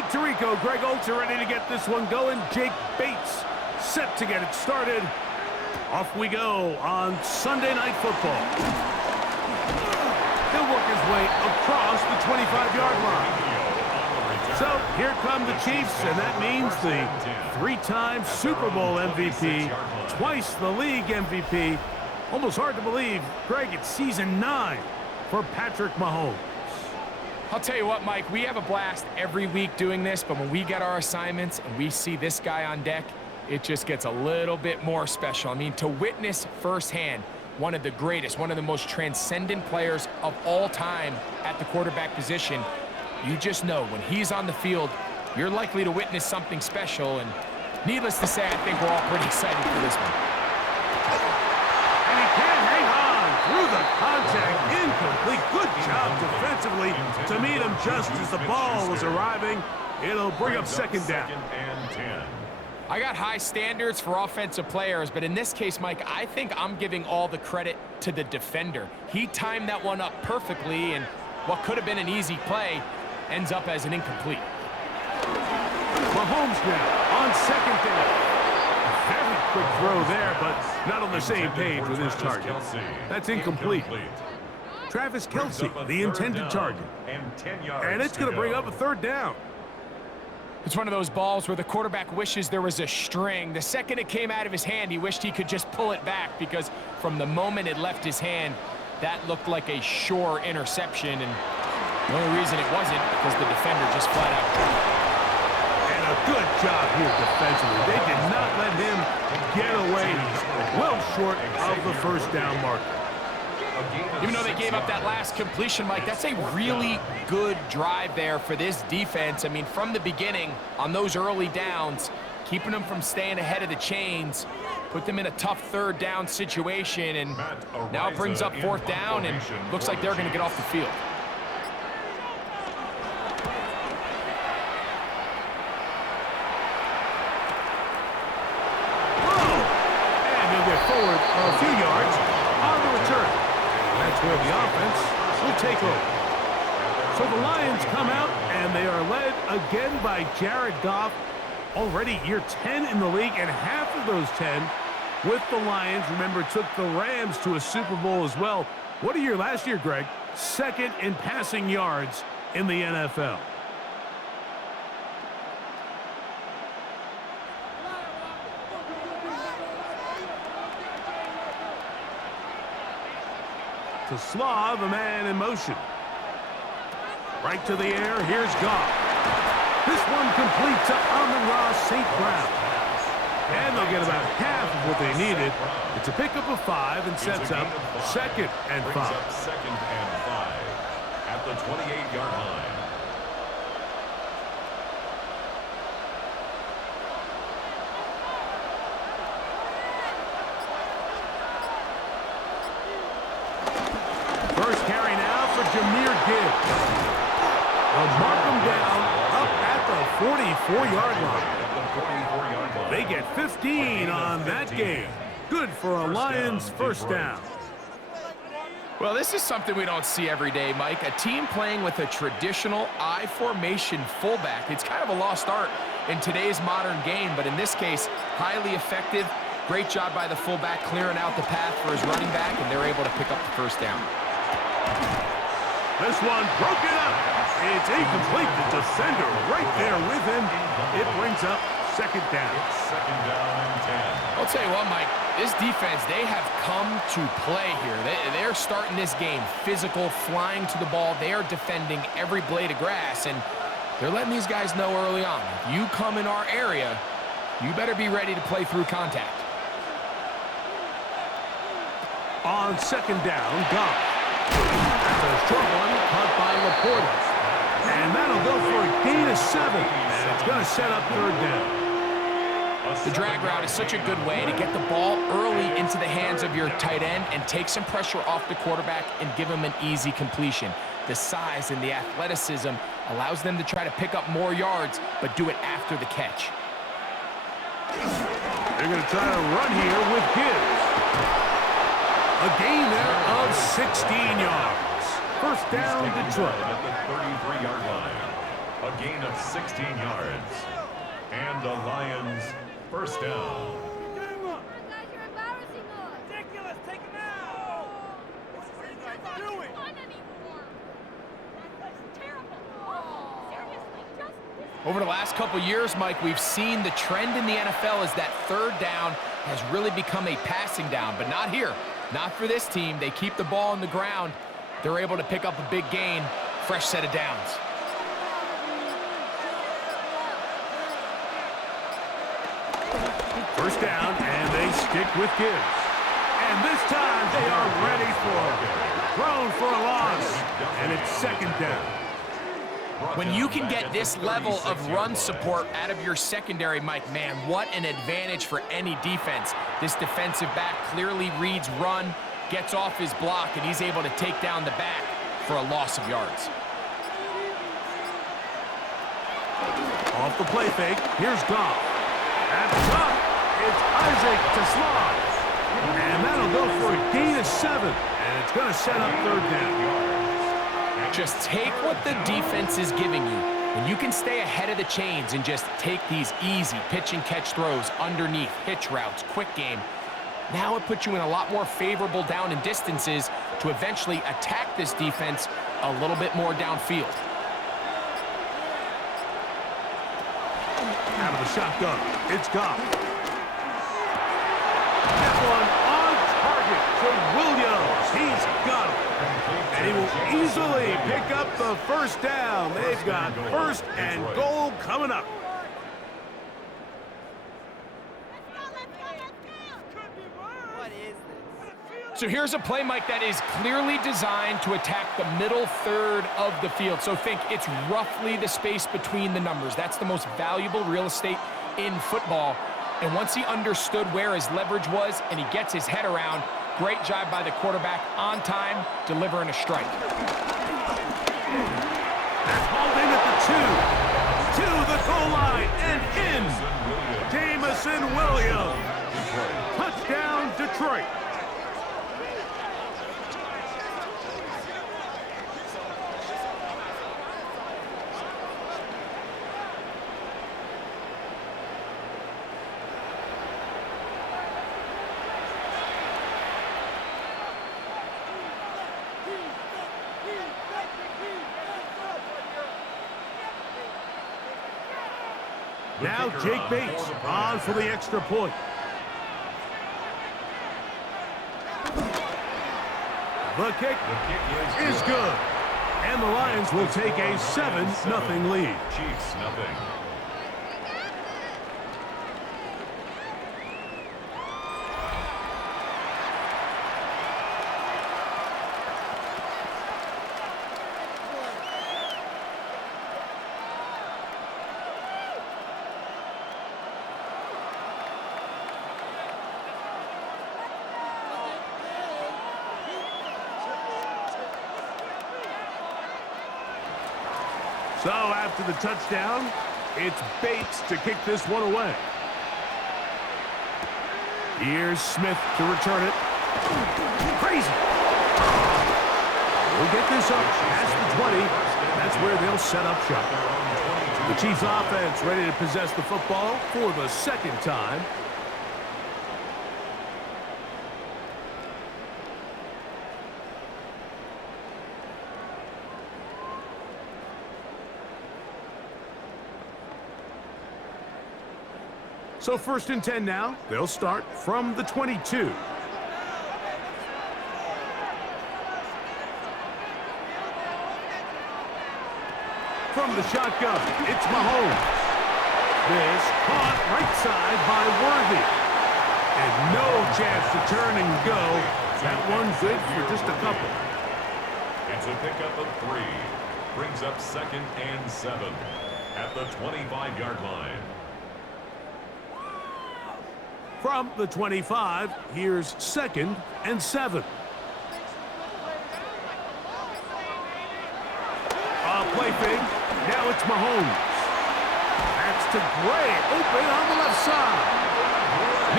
Mike Tirico, Greg Oltz are ready to get this one going. Jake Bates set to get it started. Off we go on Sunday Night Football. He'll work his way across the 25-yard line. So here come the Chiefs, and that means the three-time Super Bowl MVP, twice the league MVP. Almost hard to believe, Greg, it's season 9 for Patrick Mahomes. I'll tell you what, Mike, we have a blast every week doing this, but when we get our assignments and we see this guy on deck, it just gets a little bit more special. I mean, to witness firsthand one of the greatest, one of the most transcendent players of all time at the quarterback position, you just know when he's on the field, you're likely to witness something special, and needless to say, I think we're all pretty excited for this one. And he can't hang on through the contact, incomplete. Good job defensively to meet him just as the ball was arriving. It'll bring up second down. I got high standards for offensive players, but in this case, Mike, I think I'm giving all the credit to the defender. He timed that one up perfectly, and what could have been an easy play ends up as an incomplete. Mahomes now on second down. Very quick throw there, but not on the same page with his target. That's incomplete. Travis Kelce, the intended target. And it's going to bring up a third down. It's one of those balls where the quarterback wishes there was a string. The second it came out of his hand, he wished he could just pull it back, because from the moment it left his hand, that looked like a sure interception, and the only reason it wasn't because the defender just flat out dropped it. And a good job here defensively. They did not let him get away well short of the first down marker. Even though they gave up that last completion, Mike, that's a really good drive there for this defense. I mean, from the beginning, on those early downs, keeping them from staying ahead of the chains, put them in a tough third down situation, and now it brings up fourth down, and looks like they're going to get off the field. And they'll get forward a few yards on the return. That's where the offense will take over. So the Lions come out, and they are led again by Jared Goff. Already year 10 in the league, and half of those 10 with the Lions. Remember, took the Rams to a Super Bowl as well. What a year last year, Greg. Second in passing yards in the NFL. To Slav, a man in motion. Right to the air, here's Goff. This one complete to Amon-Ra St. Brown. And they'll get about half of what they needed. It's a pickup of 5 and sets up second and 5. Second and 5 at the 28-yard line. First carry now for Jahmyr Gibbs. They'll mark him down up at the 44-yard line. They get 15 on that game. Good for a Lions first down. Well, this is something we don't see every day, Mike. A team playing with a traditional I formation fullback. It's kind of a lost art in today's modern game, but in this case, highly effective. Great job by the fullback clearing out the path for his running back, and they're able to pick up the first down. This one broken up. It's incomplete. The defender right there with him. It brings up second down. Second down and 10. I'll tell you what, Mike, this defense, they have come to play here. They're starting this game physical, flying to the ball. They are defending every blade of grass, and they're letting these guys know early on, if you come in our area, you better be ready to play through contact. On second down, Goff. That's a short one caught by Laporta. And that'll go for a gain of 7. And it's going to set up third down. The drag route is such a good way to get the ball early into the hands of your tight end and take some pressure off the quarterback and give him an easy completion. The size and the athleticism allows them to try to pick up more yards, but do it after the catch. They're going to try to run here with Gibbs. A gain there of 16 yards. First down, Detroit. At the 33-yard line. A gain of 16 yards. And the Lions first down. Over the last couple years, Mike, we've seen the trend in the NFL is that third down has really become a passing down, but not here. Not for this team. They keep the ball on the ground. They're able to pick up a big gain. Fresh set of downs. First down, and they stick with Gibbs. And this time they are ready for it. Thrown for a loss, and it's second down. When you can get this level of run support out of your secondary, Mike, man, what an advantage for any defense. This defensive back clearly reads run, gets off his block, and he's able to take down the back for a loss of yards. Off the play fake, here's Goff. At the top, it's Isaac to Slav. And that'll go for a gain of 7. And it's going to set up third down. Just take what the defense is giving you. When you can stay ahead of the chains and just take these easy pitch and catch throws underneath, hitch routes, quick game, now it puts you in a lot more favorable down and distances to eventually attack this defense a little bit more downfield. Out of the shotgun, it's Goff. That one on target to Williams. He's got it. And he will easily pick up the first down. They've got first and goal coming up. So here's a play, Mike, that is clearly designed to attack the middle third of the field. So think it's roughly the space between the numbers. That's the most valuable real estate in football. And once he understood where his leverage was and he gets his head around, great job by the quarterback on time, delivering a strike. That's hauled in at the 2. To the goal line and in. Jamison Williams. Touchdown, Detroit. Now Jake Bates on for the extra point. The kick is good. And the Lions will take a 7-0 lead. Chiefs, nothing. So after the touchdown, it's Bates to kick this one away. Here's Smith to return it. Crazy. We'll get this up past the 20. That's where they'll set up shop. The Chiefs offense ready to possess the football for the second time. So 1st and 10 now. They'll start from the 22. From the shotgun, it's Mahomes. This caught right side by Worthy. And no chance to turn and go. That one's good for just a couple. It's a pickup of 3. Brings up 2nd and 7 at the 25-yard line. From the 25, here's 2nd and 7. Play fake. Now it's Mahomes. That's to Gray, open on the left side.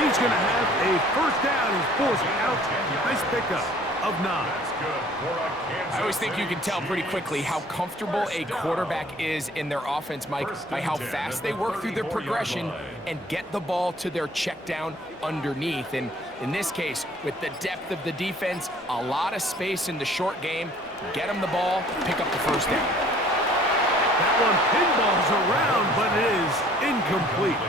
He's going to have a first down. He's forced out. Nice pickup. of 9. That's good for a Kansas I always think you City can tell pretty Chiefs. quickly how comfortable a First down. quarterback is in their offense, Mike, by how 10 fast at they the work through their 34-yard progression line. and get the ball to their check down underneath. And in this case, with the depth of the defense, a lot of space in the short game, get them the ball, pick up the first down. That one pinballs around, but it is incomplete.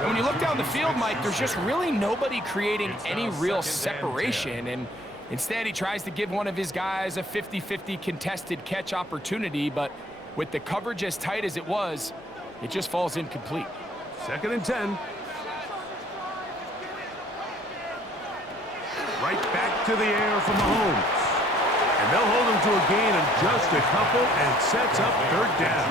And when you look down the field, Mike, there's just really nobody creating any real separation. And instead, he tries to give one of his guys a 50-50 contested catch opportunity, but with the coverage as tight as it was, it just falls incomplete. 2nd and 10. Right back to the air from Mahomes. And they'll hold him to a gain of just a couple and sets up 3rd down.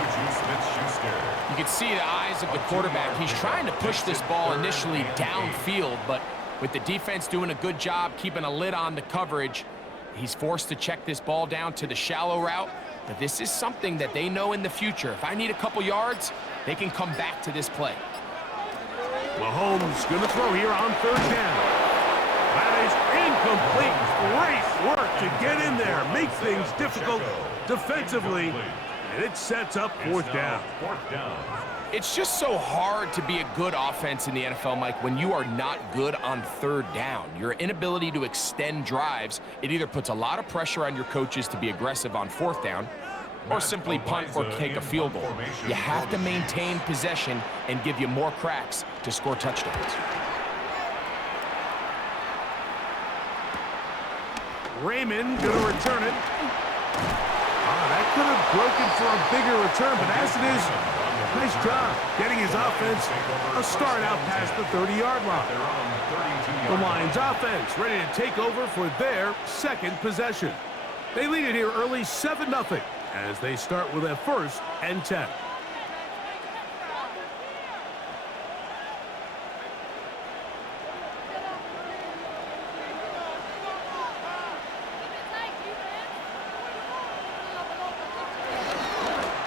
You can see the eyes of the quarterback. He's trying to push this ball initially downfield, but with the defense doing a good job keeping a lid on the coverage, he's forced to check this ball down to the shallow route. But this is something that they know in the future. If I need a couple yards, they can come back to this play. Mahomes going to throw here on 3rd down. That is incomplete. Great work to get in there, make things difficult defensively, and it sets up 4th down. It's just so hard to be a good offense in the NFL, Mike, when you are not good on 3rd down. Your inability to extend drives, it either puts a lot of pressure on your coaches to be aggressive on 4th down or simply punt or take a field goal. You have to maintain possession and give you more cracks to score touchdowns. Raymond going to return it. That could have broken for a bigger return, but as it is, nice job getting his offense a start out past the 30-yard line. The Lions offense ready to take over for their 2nd possession. They lead it here early 7-0 as they start with a 1st and 10.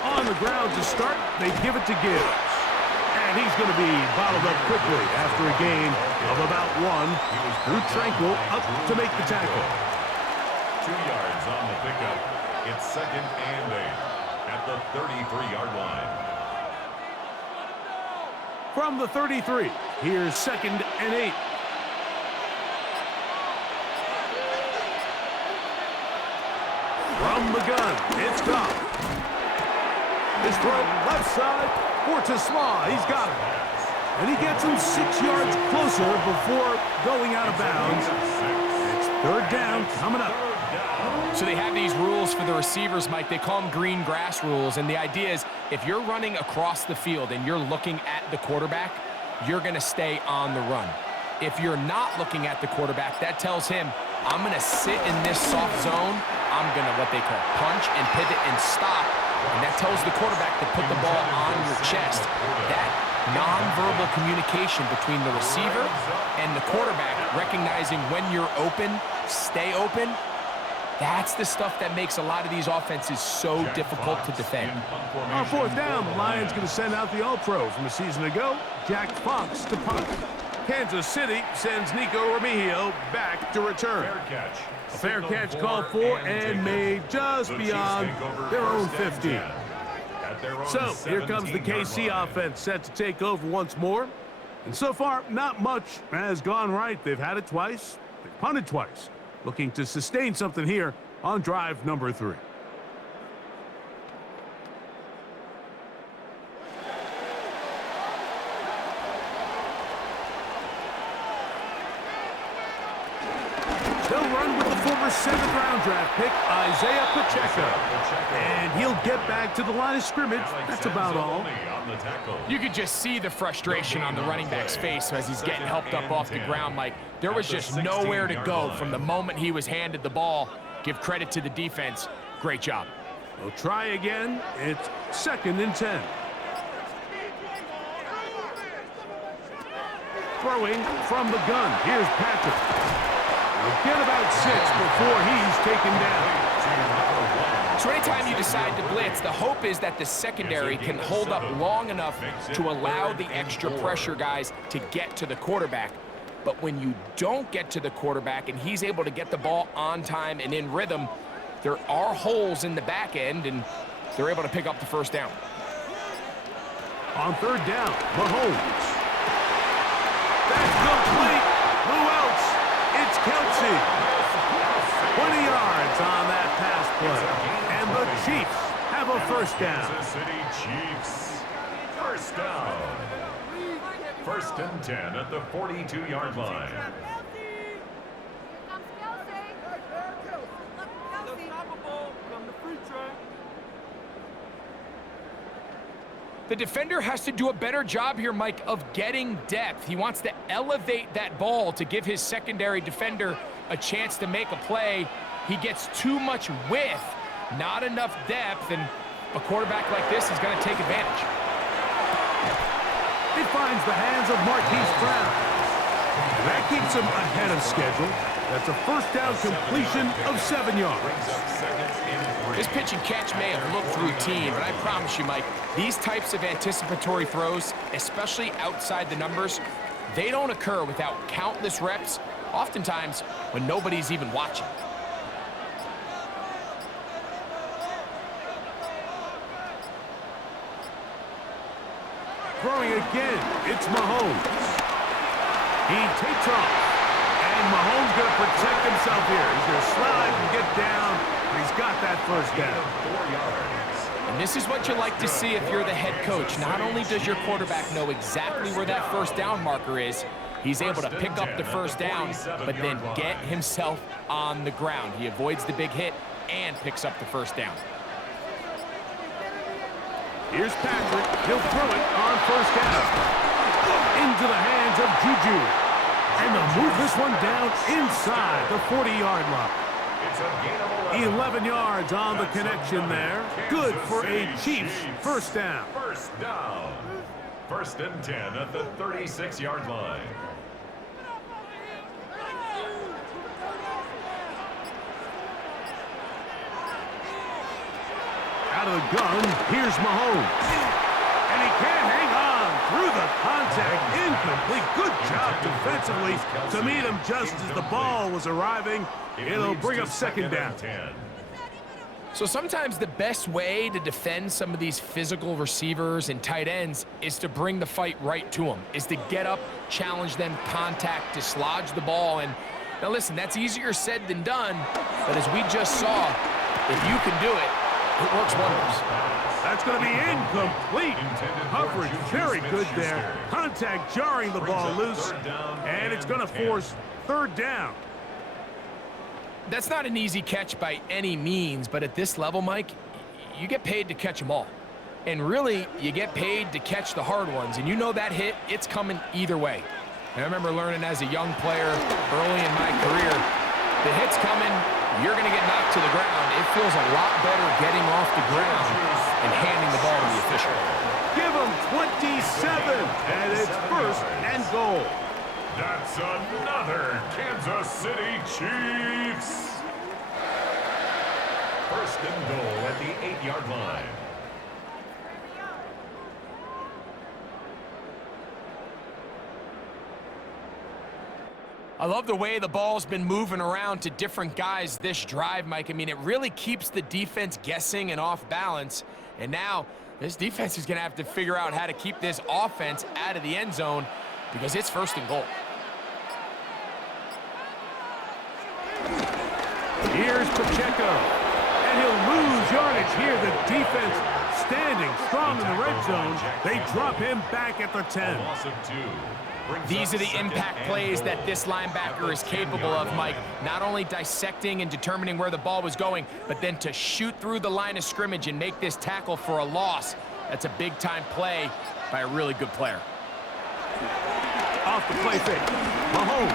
On the ground to start, they give it to Gibbs. And he's going to be bottled up quickly after a gain of about 1. Drew Tranquil up to make the tackle. 2 yards on the pickup. It's 2nd and 8 at the 33-yard line. From the 33, here's 2nd and 8. From the gun, it's Goff. His throw left side for Slaw. He's got it. And he gets him 6 yards closer before going out of bounds. It's 3rd down coming up. So they have these rules for the receivers, Mike. They call them green grass rules. And the idea is if you're running across the field and you're looking at the quarterback, you're going to stay on the run. If you're not looking at the quarterback, that tells him, I'm going to sit in this soft zone. I'm going to, what they call, punch and pivot and stop. And that tells the quarterback to put the ball on your chest. That nonverbal communication between the receiver and the quarterback, recognizing when you're open, stay open, that's the stuff that makes a lot of these offenses so difficult to defend. On 4th down, the Lions going to send out the All-Pro from a season ago, Jack Fox to punt. Kansas City sends Nico Remigio back to return. A fair catch called for and made just beyond their own 15. So here comes the KC offense set to take over once more. And so far, not much has gone right. They've had it twice. They've punted twice. Looking to sustain something here on drive number 3. They'll run with the former 7th-round draft pick, Isaiah Pacheco. And he'll get back to the line of scrimmage. That's about all. You could just see the frustration on the running back's face as he's getting helped up off the ground, Mike. There was just nowhere to go from the moment he was handed the ball. Give credit to the defense. Great job. They'll try again. It's 2nd and 10. Throwing from the gun. Here's Patrick. We'll get about 6 before he's taken down. So anytime you decide to blitz, the hope is that the secondary can hold up long enough to allow the extra pressure guys to get to the quarterback. But when you don't get to the quarterback and he's able to get the ball on time and in rhythm, there are holes in the back end, and they're able to pick up the first down. On third down, Mahomes. That's complete. Who else? It's Kelsey. 20 yards on that pass play. And the Chiefs have a first down. Kansas City Chiefs. First down. First and 10 at the 42-yard line. The defender has to do a better job here, Mike, of getting depth. He wants to elevate that ball to give his secondary defender a chance to make a play. He gets too much width, not enough depth, and a quarterback like this is going to take advantage. It finds the hands of Marquise Brown. That keeps him ahead of schedule. That's a first down completion of 7 yards. This pitch and catch may have looked routine, but I promise you, Mike, these types of anticipatory throws, especially outside the numbers, they don't occur without countless reps, oftentimes when nobody's even watching. Throwing again, it's Mahomes. He takes off, and Mahomes going to protect himself here. He's going to slide and get down, and he's got that first down. 4 yards. And this is what you like to see if you're the head coach. Not only does your quarterback know exactly where that first down marker is, he's able to pick up the first down, but then get himself on the ground. He avoids the big hit and picks up the first down. Here's Patrick. He'll throw it on first down. Into the hands of Juju. And they'll move this one down inside the 40-yard line. It's a gain of 11 yards on the connection there. Good for a Chiefs first down. First down. First and 10 at the 36-yard line. Out of the gun, here's Mahomes. And he can't hang on through the contact. Incomplete. Good job defensively to meet him just as the ball was arriving. It'll bring up second down. So sometimes the best way to defend some of these physical receivers and tight ends is to bring the fight right to them, is to get up, challenge them, contact, dislodge the ball. And now listen, that's easier said than done, but as we just saw, if you can do it, it works wonders. That's going to be incomplete. Coverage very good there. Contact jarring the ball loose, and it's going to force third down. That's not an easy catch by any means, but at this level, Mike, you get paid to catch them all. And really, you get paid to catch the hard ones, and you know that hit, it's coming either way. And I remember learning as a young player early in my career, the hit's coming, you're going to get knocked to the ground. It feels a lot better getting off the ground and handing the ball to the official. Give him 27, and it's first and goal. That's another Kansas City Chiefs. First and goal at the 8-yard line. I love the way the ball's been moving around to different guys this drive, Mike. I mean, it really keeps the defense guessing and off balance. And now this defense is going to have to figure out how to keep this offense out of the end zone because it's first and goal. Here's Pacheco, and he'll lose yardage here. The defense standing strong in the red zone. They drop him back at the 10. A loss of 2. These are the impact plays that this linebacker is capable of, Mike. Not only dissecting and determining where the ball was going, but then to shoot through the line of scrimmage and make this tackle for a loss. That's a big-time play by a really good player. Off the play fake. Mahomes.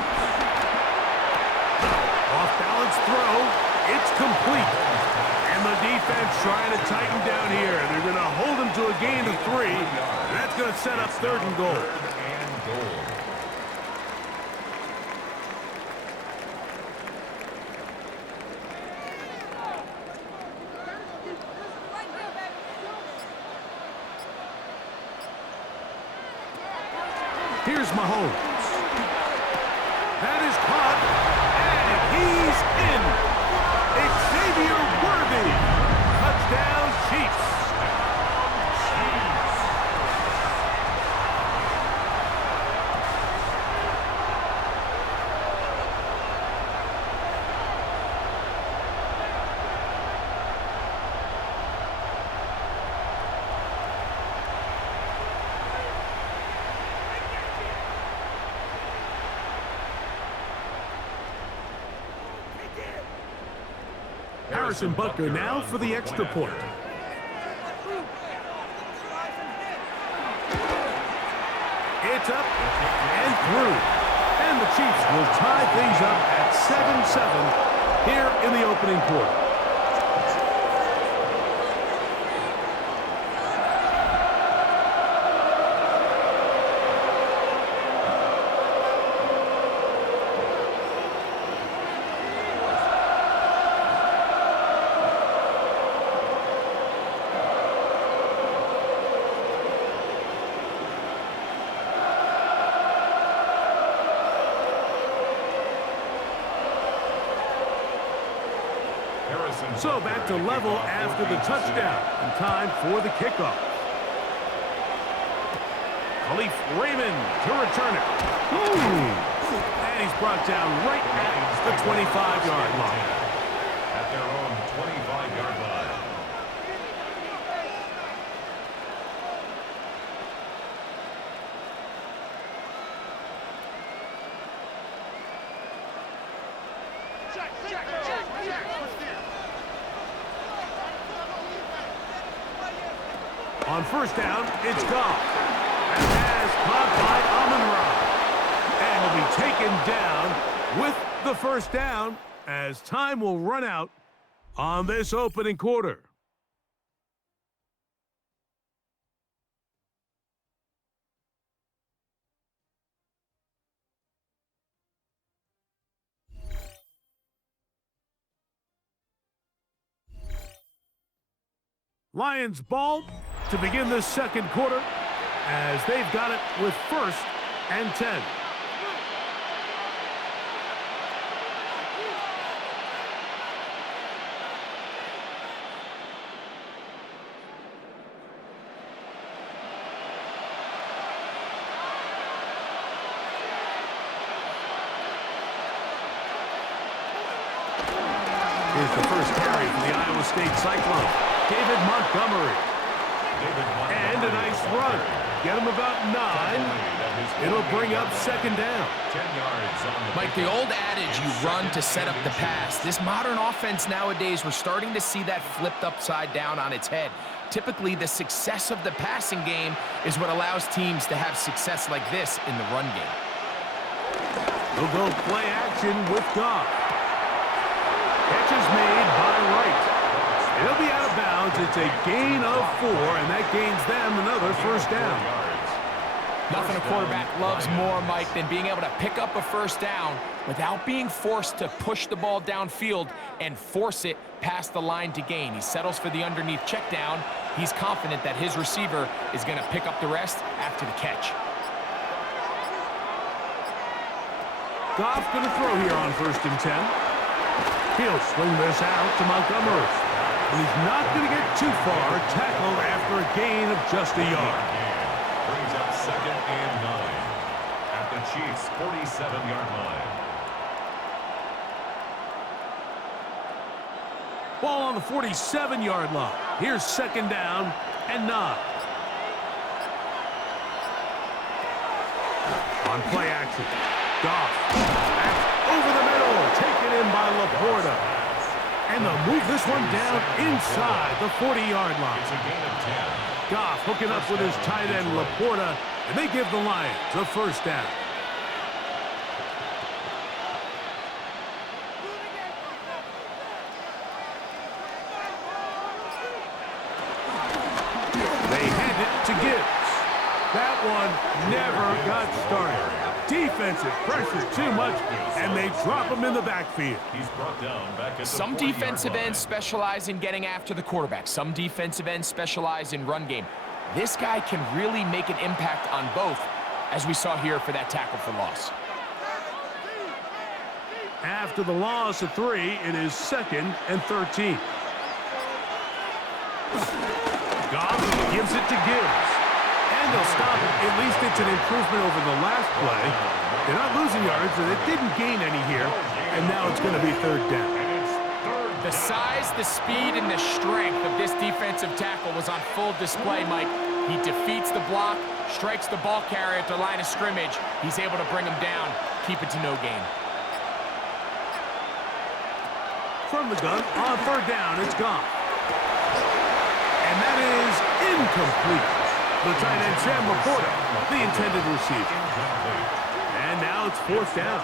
Off-balance throw. It's complete. And the defense trying to tighten down here. They're going to hold him to a gain of 3. That's going to set up third and goal. Here's Mahomes. Harrison Butker now for the extra point. It's up and through. And the Chiefs will tie things up at 7-7 here in the opening quarter. So back to level after the touchdown, and time for the kickoff. Khalif Raymond to return it. And he's brought down right at the 25-yard line. At their own 25-yard line. On first down, it's Goff. And has caught by Amon-Ra. And will be taken down with the first down as time will run out on this opening quarter. Lions ball to begin this second quarter as they've got it with first and 10. Here's the first carry for the Iowa State Cyclone. David Montgomery. And a nice run. Get him about 9. It'll bring up second down. 10 yards on the Mike, the old adage, you run to set up the pass. This modern offense nowadays, we're starting to see that flipped upside down on its head. Typically, the success of the passing game is what allows teams to have success like this in the run game. We'll go play action with Goff. Catch is made by Wright. It'll be out of bounds. It's a gain of 4, and that gains them another first down. Nothing a quarterback loves more, Mike, than being able to pick up a first down without being forced to push the ball downfield and force it past the line to gain. He settles for the underneath check down. He's confident that his receiver is going to pick up the rest after the catch. Goff going to throw here on first and 10. He'll swing this out to Montgomery. And he's not going to get too far. Tackled after a gain of just a yard. Brings up second and 9 at the Chiefs' 47-yard line. Ball on the 47-yard line. Here's second down and 9. On play action. Goff. Over the middle. Taken in by Laporta. And they'll move this one down inside the 40-yard line. It's a gain of 10. Goff hooking up with his tight end Laporta, and they give the Lions a first down. They hand it to Gibbs. That one never got started. Defensive pressure too much, and they drop him in the backfield. He's brought down back at the Some 40-yard defensive line. ends specialize in getting after the quarterback. Some defensive ends specialize in run game. This guy can really make an impact on both, as we saw here for that tackle for loss. After the loss of 3, it is second and 13. Goff gives it to Gibbs. And they'll stop it. At least it's an improvement over the last play. They're not losing yards, and it didn't gain any here. And now it's going to be third down. The size, the speed, and the strength of this defensive tackle was on full display, Mike. He defeats the block, strikes the ball carrier at the line of scrimmage. He's able to bring him down, keep it to no gain. From the gun, on third down, it's gone. And that is incomplete. The tight end, Sam Laporta, the intended receiver. And now it's fourth down.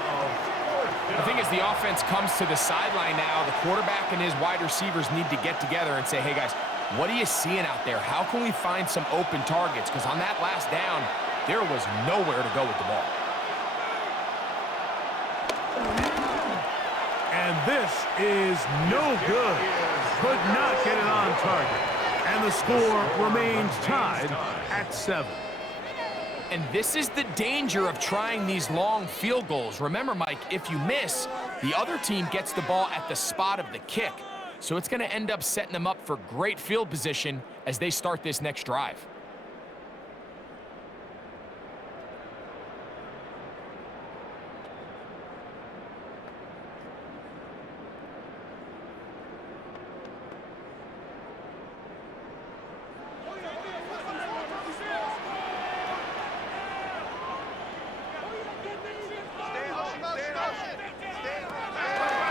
I think as the offense comes to the sideline now, the quarterback and his wide receivers need to get together and say, hey, guys, what are you seeing out there? How can we find some open targets? Because on that last down, there was nowhere to go with the ball. And this is no good. Could not get it on target. And the score remains tied at 7. And this is the danger of trying these long field goals. Remember, Mike, if you miss, the other team gets the ball at the spot of the kick. So it's going to end up setting them up for great field position as they start this next drive.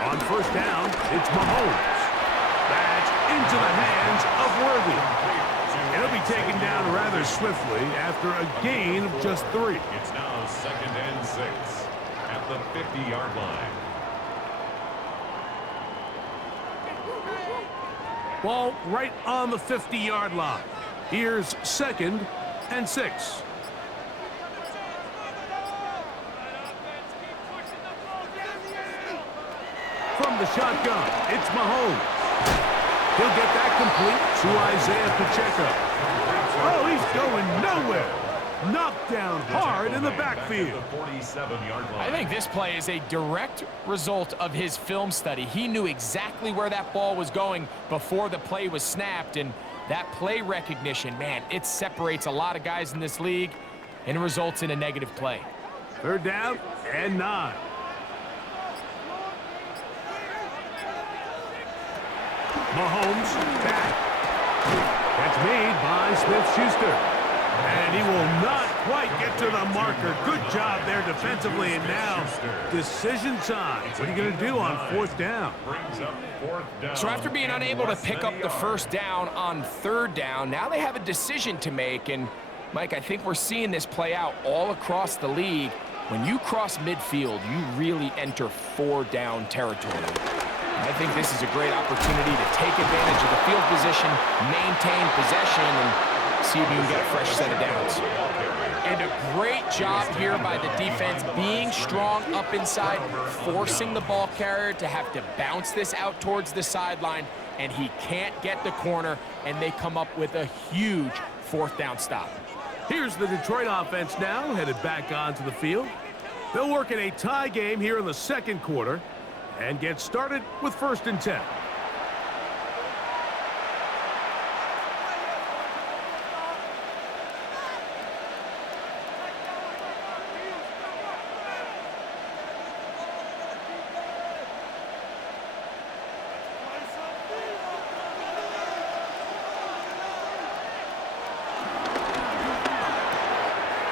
On first down, it's Mahomes. That's into the hands of Worthy. It'll be taken down rather swiftly after a gain of just 3. It's now 2nd and 6 at the 50-yard line. Ball right on the 50-yard line. Here's 2nd and 6. From the shotgun, it's Mahomes. He'll get that complete to Isaiah Pacheco. Oh, he's going nowhere. Knocked down hard in the backfield. I think this play is a direct result of his film study. He knew exactly where that ball was going before the play was snapped, and that play recognition, man, it separates a lot of guys in this league and results in a negative play. Third down and 9. Mahomes back. That's made by Smith-Schuster. And he will not quite get to the marker. Good job there defensively. And now, decision time. What are you going to do on fourth down? So after being unable to pick up the first down on third down, now they have a decision to make. And, Mike, I think we're seeing this play out all across the league. When you cross midfield, you really enter 4-down territory. I think this is a great opportunity to take advantage of the field position, maintain possession, and see if you can get a fresh set of downs. And a great job here by the defense, being strong up inside, forcing the ball carrier to have to bounce this out towards the sideline, and he can't get the corner, and they come up with a huge 4th down stop. Here's the Detroit offense now, headed back onto the field. They'll work in a tie game here in the second quarter and get started with 1st and 10.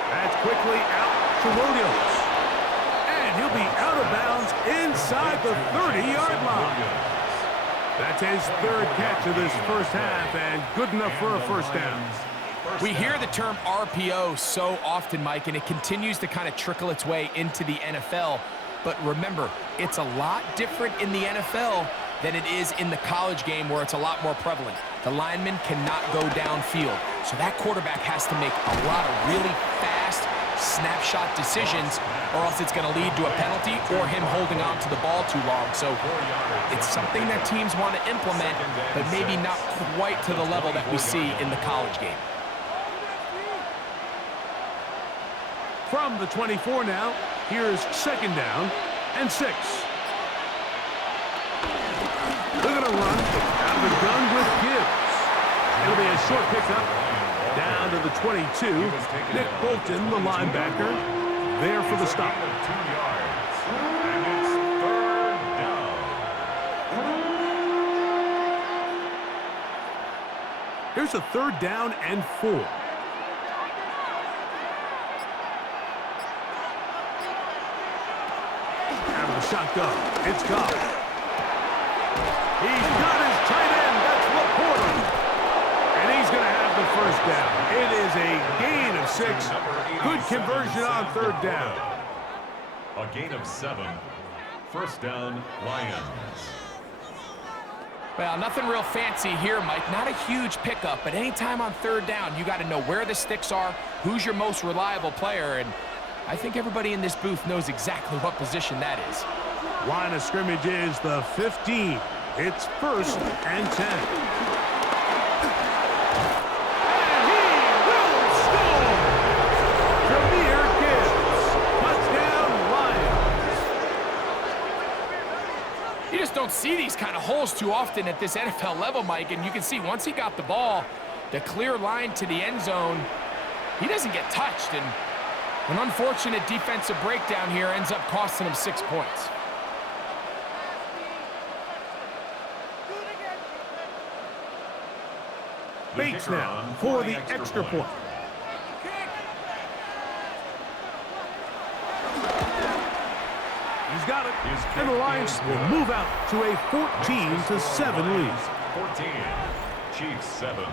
That's quickly out to Williams. And he'll be out of bounds inside the 30-yard line. That's his 3rd catch of this first half, and good enough for a first down. We hear the term RPO so often, Mike, and it continues to kind of trickle its way into the NFL. But remember, it's a lot different in the NFL than it is in the college game where it's a lot more prevalent. The lineman cannot go downfield, so that quarterback has to make a lot of really fast snapshot decisions, or else it's going to lead to a penalty or him holding on to the ball too long. So it's something that teams want to implement, but maybe not quite to the level that we see in the college game. From the 24 now, here's 2nd down and 6. They're going to run out of the gun with Gibbs. It'll be a short pickup down to the 22. Nick Bolton, the linebacker, there for the stop. And it's 3rd down. Here's a 3rd down and 4. Out of the shotgun, it's Goff. He's got his tight end. That's Laporta. And he's going to have the first down. It is a gain of 6. Good conversion on third down. A gain of 7. First down, Lions. Well, nothing real fancy here, Mike. Not a huge pickup, but anytime on third down, you got to know where the sticks are, who's your most reliable player, and I think everybody in this booth knows exactly what position that is. Line of scrimmage is the 15. It's 1st and 10. And he will score! Jameer Gibbs. Touchdown, Lions. You just don't see these kind of holes too often at this NFL level, Mike, and you can see once he got the ball, the clear line to the end zone, he doesn't get touched, and an unfortunate defensive breakdown here ends up costing him 6 points. Bates now for the extra point. He's got it, and the Lions will move out to a 14-7 lead. 14, Chiefs 7.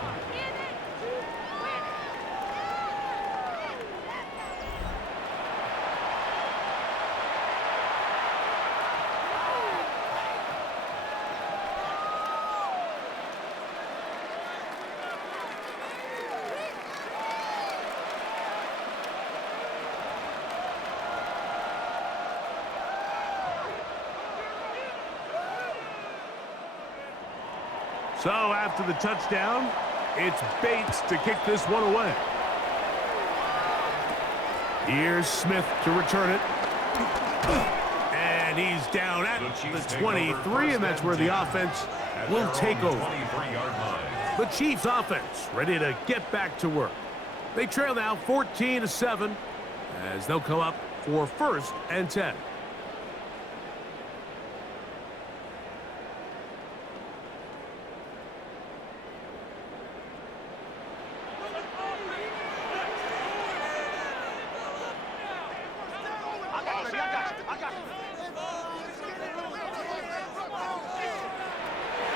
So after the touchdown, it's Bates to kick this one away. Here's Smith to return it. And he's down at the 23, and that's where the offense will take over. The Chiefs offense ready to get back to work. They trail now 14-7 as they'll come up for 1st and 10.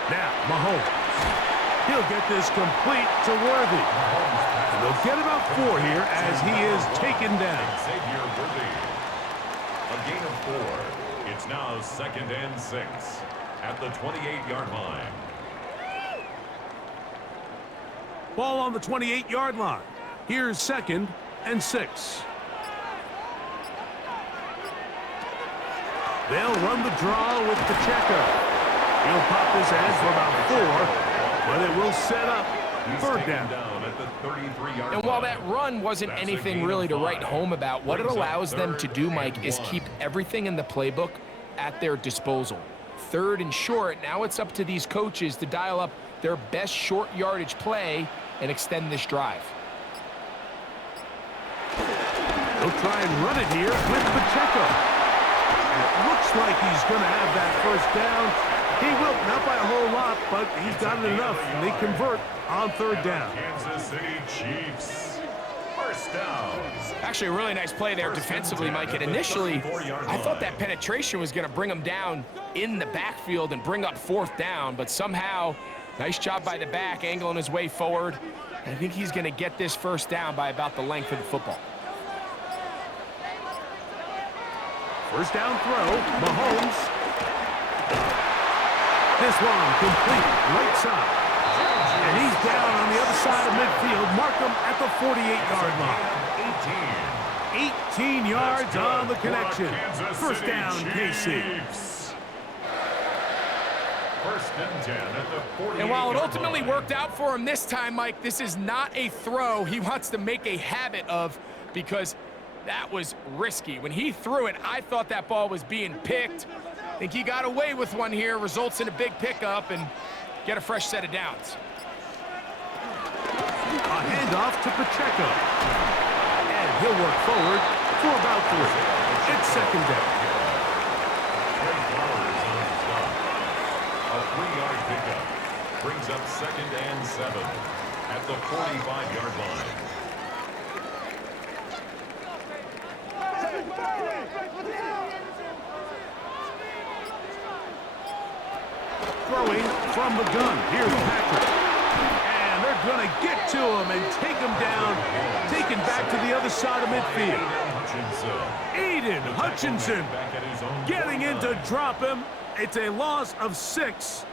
Now, Mahomes. He'll get this complete to Worthy. And they'll get about 4 here as he is taken down. Xavier Worthy. A gain of 4. It's now 2nd and 6 at the 28-yard line. Ball on the 28-yard line. Here's 2nd and 6. They'll run the draw with Pacheco. He'll pop his head for about 4, but it will set up 3rd down. At the 33-yard And while that run wasn't anything really to write home about, what it allows them to do, Mike, is keep everything in the playbook at their disposal. 3rd and short, now it's up to these coaches to dial up their best short yardage play and extend this drive. He'll try and run it here with Pacheco. And it looks like he's going to have that 1st down. He will, not by a whole lot, but he's got it enough. And they convert on 3rd down. Kansas City Chiefs. 1st down. Actually, a really nice play there defensively, Mike. And initially, I thought that penetration was going to bring him down in the backfield and bring up 4th down. But somehow, nice job by the back, angling his way forward. And I think he's going to get this 1st down by about the length of the football. 1st down throw, Mahomes. This one complete, right side. And he's down on the other side of midfield. Mark him at the 48-yard line. 18 yards on the connection. 1st down, KC. 1st and 10 at the 48. And while it ultimately worked out for him this time, Mike, this is not a throw he wants to make a habit of, because that was risky. When he threw it, I thought that ball was being picked. I think he got away with one here, results in a big pickup, and get a fresh set of downs. A handoff to Pacheco. And he'll work forward for about 3. It's 2nd down. A 3-yard pickup brings up 2nd and 7 at the 45-yard line. throwing from the gun. Here's Patrick. And they're going to get to him and take him down, taken back to the other side of midfield. Aiden Hutchinson getting in to drop him. It's a loss of 6,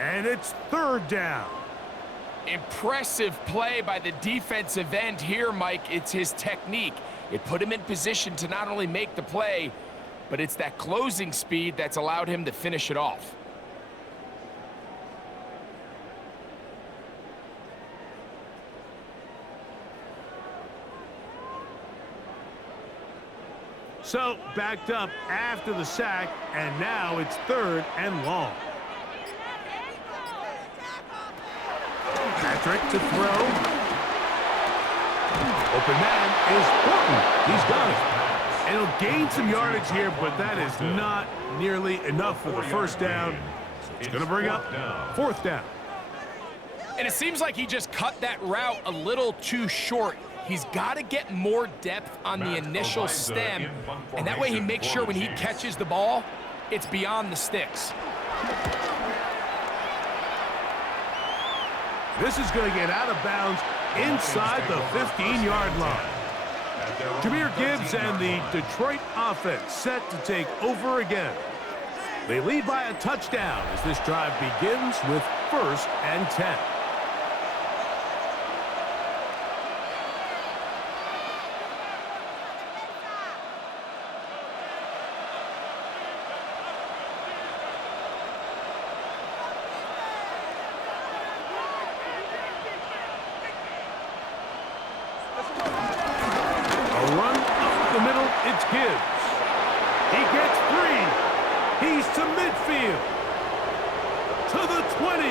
and it's 3rd down. Impressive play by the defensive end here, Mike. It's his technique. It put him in position to not only make the play, but it's that closing speed that's allowed him to finish it off. So, backed up after the sack, and now it's 3rd and long. Patrick to throw. Open man is Horton. He's got it. And he'll gain some yardage here, but that is not nearly enough for the 1st down. It's going to bring up 4th down. And it seems like he just cut that route a little too short. He's got to get more depth on the initial stem, and that way he makes sure when he catches the ball, it's beyond the sticks. This is going to get out of bounds inside the 15-yard line. Jahmyr Gibbs and the Detroit offense set to take over again. They lead by a touchdown as this drive begins with 1st and 10. It's Gibbs. He gets 3. He's to midfield. To the 20.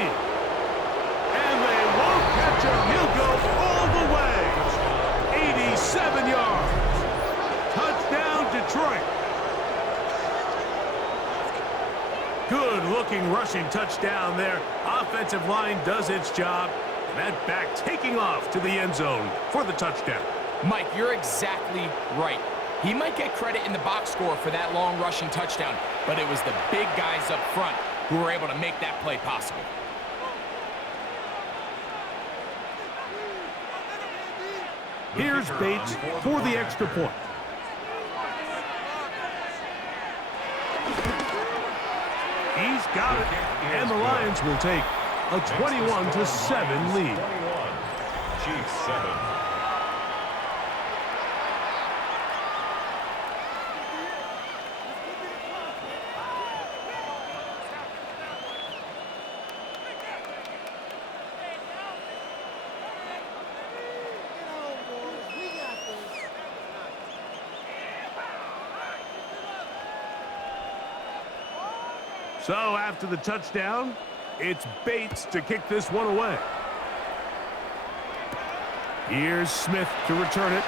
And they won't catch him. He'll go all the way. 87 yards. Touchdown, Detroit. Good-looking rushing touchdown there. Offensive line does its job. And that back taking off to the end zone for the touchdown. Mike, you're exactly right. He might get credit in the box score for that long rushing touchdown, but it was the big guys up front who were able to make that play possible. Here's Bates for the extra point. He's got it, and the Lions will take a 21-7 lead. Chiefs 7. So after the touchdown, it's Bates to kick this one away. Here's Smith to return it.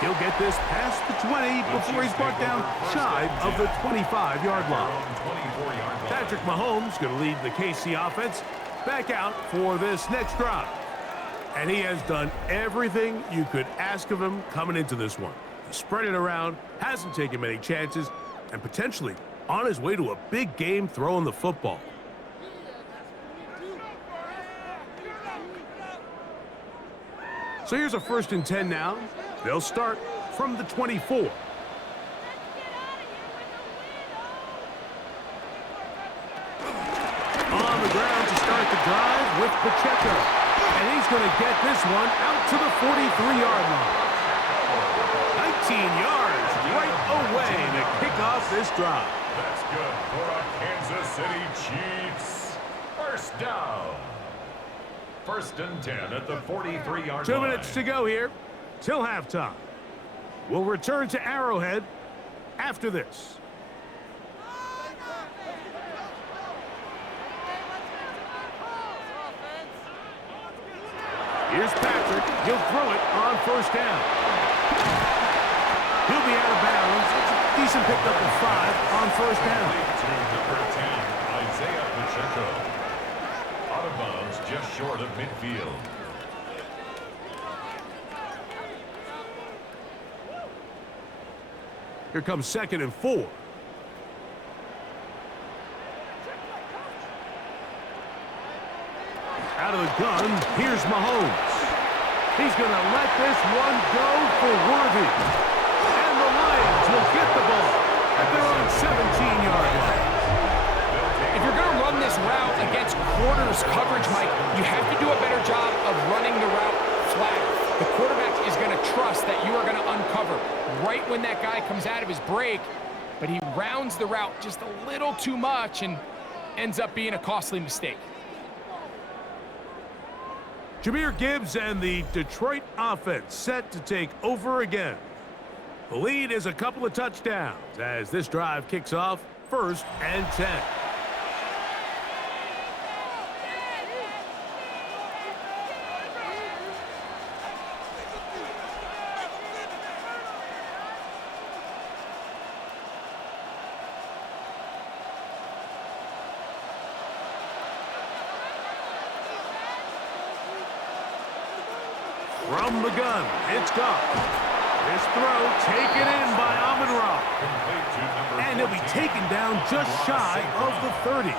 He'll get this past the 20 before he's brought down shy of the 25-yard line. Patrick Mahomes going to lead the KC offense back out for this next drive. And he has done everything you could ask of him coming into this one. He spread it around, hasn't taken many chances, and potentially on his way to a big game throwing the football. So here's a 1st and 10 now. They'll start from the 24. On the ground to start the drive with Pacheco. And he's going to get this one out to the 43-yard line. 19 yards right away to kick off this drive. That's good for our Kansas City Chiefs. 1st down. 1st and 10 at the 43-yard line. 2 minutes to go here till halftime. We'll return to Arrowhead after this. Here's Patrick. He'll throw it on 1st down. He'll be out of bounds. It's a decent pickup of 5 on 1st down. Number 10, Isaiah Pacheco. Out of bounds just short of midfield. Here comes 2nd and 4. Out of the gun, here's Mahomes. He's going to let this one go for Worthy. And the Lions will get the ball at their own 17-yard line. If you're going to run this route against quarters coverage, Mike, you have to do a better job of running the route flat. The quarterback is going to trust that you are going to uncover right when that guy comes out of his break, but he rounds the route just a little too much and ends up being a costly mistake. Jahmyr Gibbs and the Detroit offense set to take over again. The lead is a couple of touchdowns as this drive kicks off 1st and 10. From the gun, it's Goff. This throw taken in by Amon-Ra. And he'll be taken down just shy of the 30.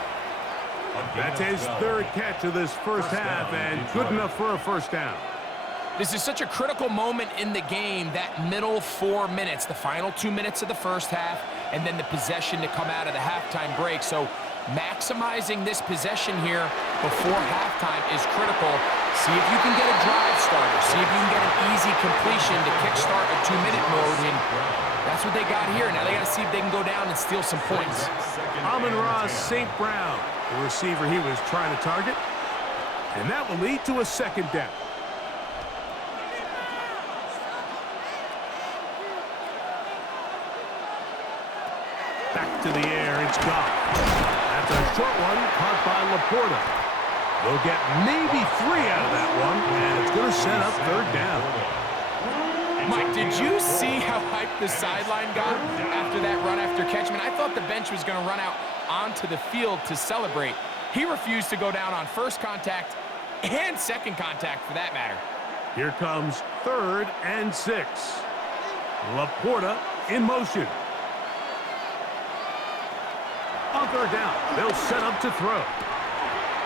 That's his 3rd catch of this first half and good enough for a first down. This is such a critical moment in the game, that middle 4 minutes, the final 2 minutes of the first half, and then the possession to come out of the halftime break. So maximizing this possession here before halftime is critical. See if you can get a drive starter. See if you can get an easy completion to kickstart a 2-minute mode. And that's what they got here. Now they got to see if they can go down and steal some points. Amon-Ra St. Brown, the receiver he was trying to target. And that will lead to a 2nd down. Back to the air, it's Goff. That's a short one caught by Laporta. They'll get maybe 3 out of that one, and it's going to set up 3rd down. Mike, did you see how hyped the sideline got after that run after catch? I mean, I thought the bench was going to run out onto the field to celebrate. He refused to go down on 1st contact and 2nd contact, for that matter. Here comes 3rd and 6. Laporta in motion. On 3rd down, they'll set up to throw.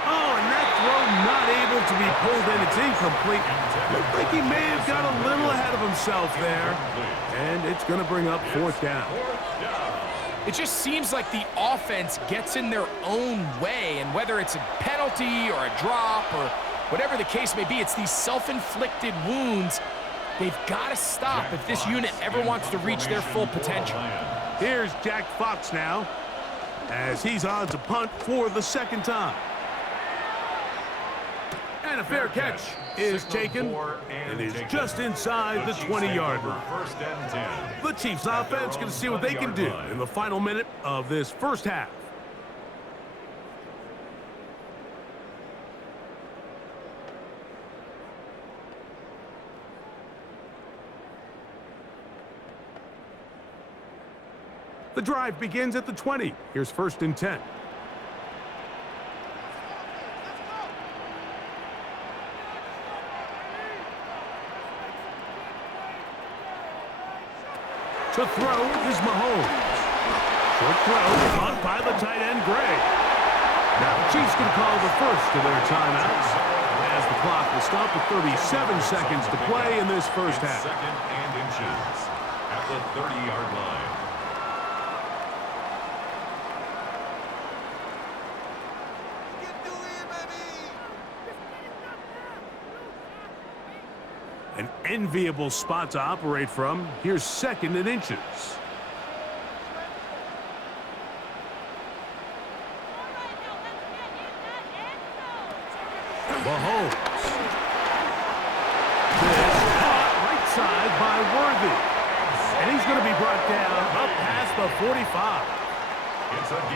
Oh, and that throw not able to be pulled in. It's incomplete. Looked like he may have got a little ahead of himself there. And it's going to bring up 4th down. It just seems like the offense gets in their own way, and whether it's a penalty or a drop or whatever the case may be, it's these self-inflicted wounds. They've got to stop if this unit ever wants to reach their full potential. Here's Jack Fox now, as he's on to punt for the 2nd time. And a fair catch is taken. It is just inside the 20-yard line. The Chiefs offense going to see what they can do in the final minute of this first half. The drive begins at the 20. Here's 1st and 10. To throw is Mahomes. Short throw caught by the tight end, Gray. Now the Chiefs can call the first of their timeouts as the clock will stop with 37 seconds to play in this first half. 2nd and inches at the 30-yard line. An enviable spot to operate from. Here's 2nd and inches. Mahomes. This caught right side by Worthy. And he's going to be brought down up past the 45.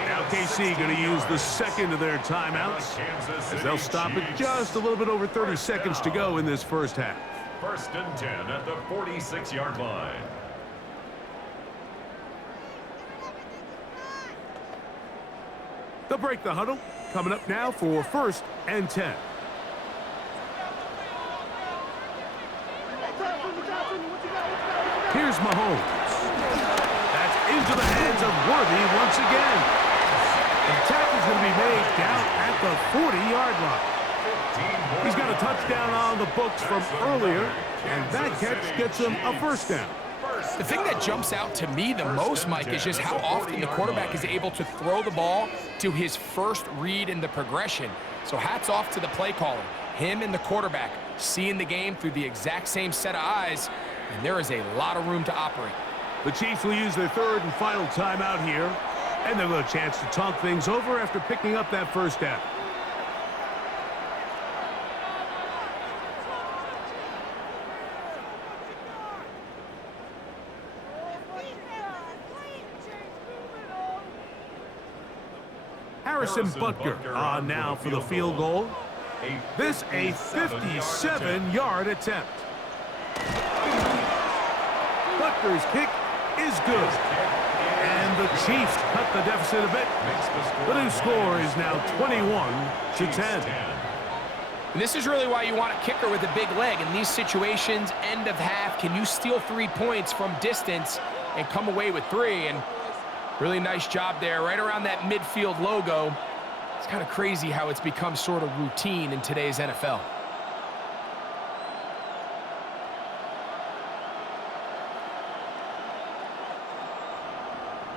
Now KC going to use the 2nd of their timeouts as they'll stop it just a little bit over 30 seconds to go in this first half. 1st and 10 at the 46-yard line. They'll break the huddle. Coming up now for 1st and 10. Here's Mahomes. That's into the hands of Worthy once again. The tackle's going to be made down at the 40-yard line. He's got a touchdown on the books from earlier, and that catch gets him a first down. The thing that jumps out to me the most, Mike, is just how often the quarterback is able to throw the ball to his first read in the progression. So hats off to the play caller. Him and the quarterback seeing the game through the exact same set of eyes, and there is a lot of room to operate. The Chiefs will use their third and final timeout here, and they'll have a chance to talk things over after picking up that first down. Harrison Butker on now for the field goal. This a 57-yard attempt. Butker's kick is good. And the Chiefs cut the deficit a bit. The new score is now 21-10. And this is really why you want a kicker with a big leg. In these situations, end of half, can you steal 3 points from distance and come away with 3? And really nice job there, right around that midfield logo. It's kind of crazy how it's become sort of routine in today's NFL.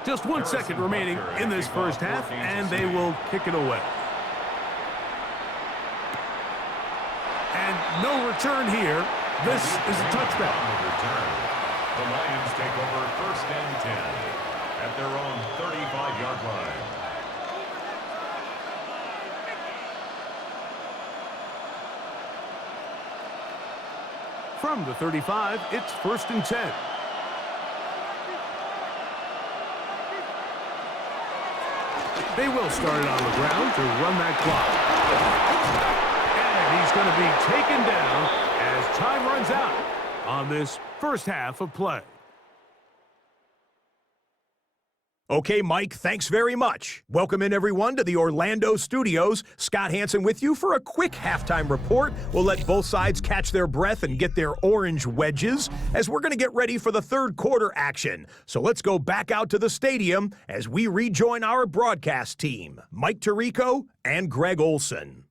Just 1 second remaining in this first half, and they will kick it away. And no return here. This is a touchback. The Lions take over 1st and 10 at their own 35-yard line. From the 35, it's 1st and 10. They will start it on the ground to run that clock. And he's going to be taken down as time runs out on this first half of play. Okay, Mike, thanks very much. Welcome in, everyone, to the Orlando studios. Scott Hansen with you for a quick halftime report. We'll let both sides catch their breath and get their orange wedges as we're going to get ready for the third quarter action. So let's go back out to the stadium as we rejoin our broadcast team, Mike Tirico and Greg Olson.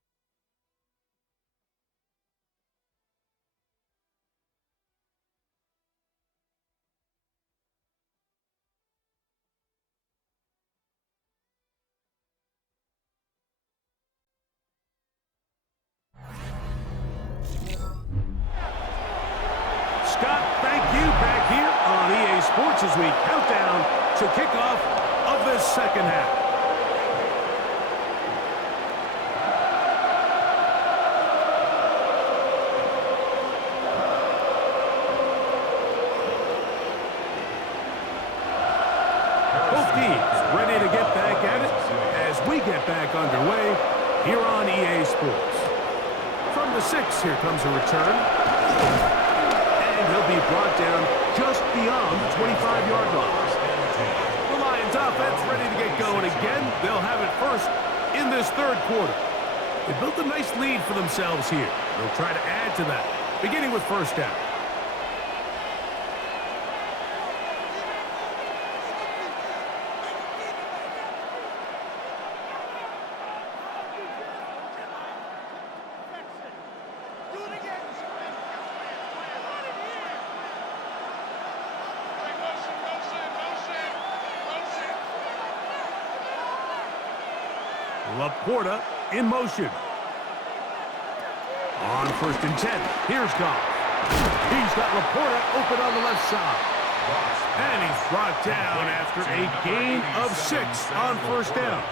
Scott, thank you back here on EA Sports as we count down to kickoff of this second half. Both teams ready to get back at it as we get back underway here on EA Sports. From the 6, here comes a return. And he'll be brought down just beyond the 25-yard line. The Lions offense ready to get going again. They'll have it first in this third quarter. They built a nice lead for themselves here. They'll try to add to that, beginning with first down. Laporta in motion. On 1st and 10, here's Goff. He's got Laporta open on the left side. And he's brought down after a gain of 6 on first down.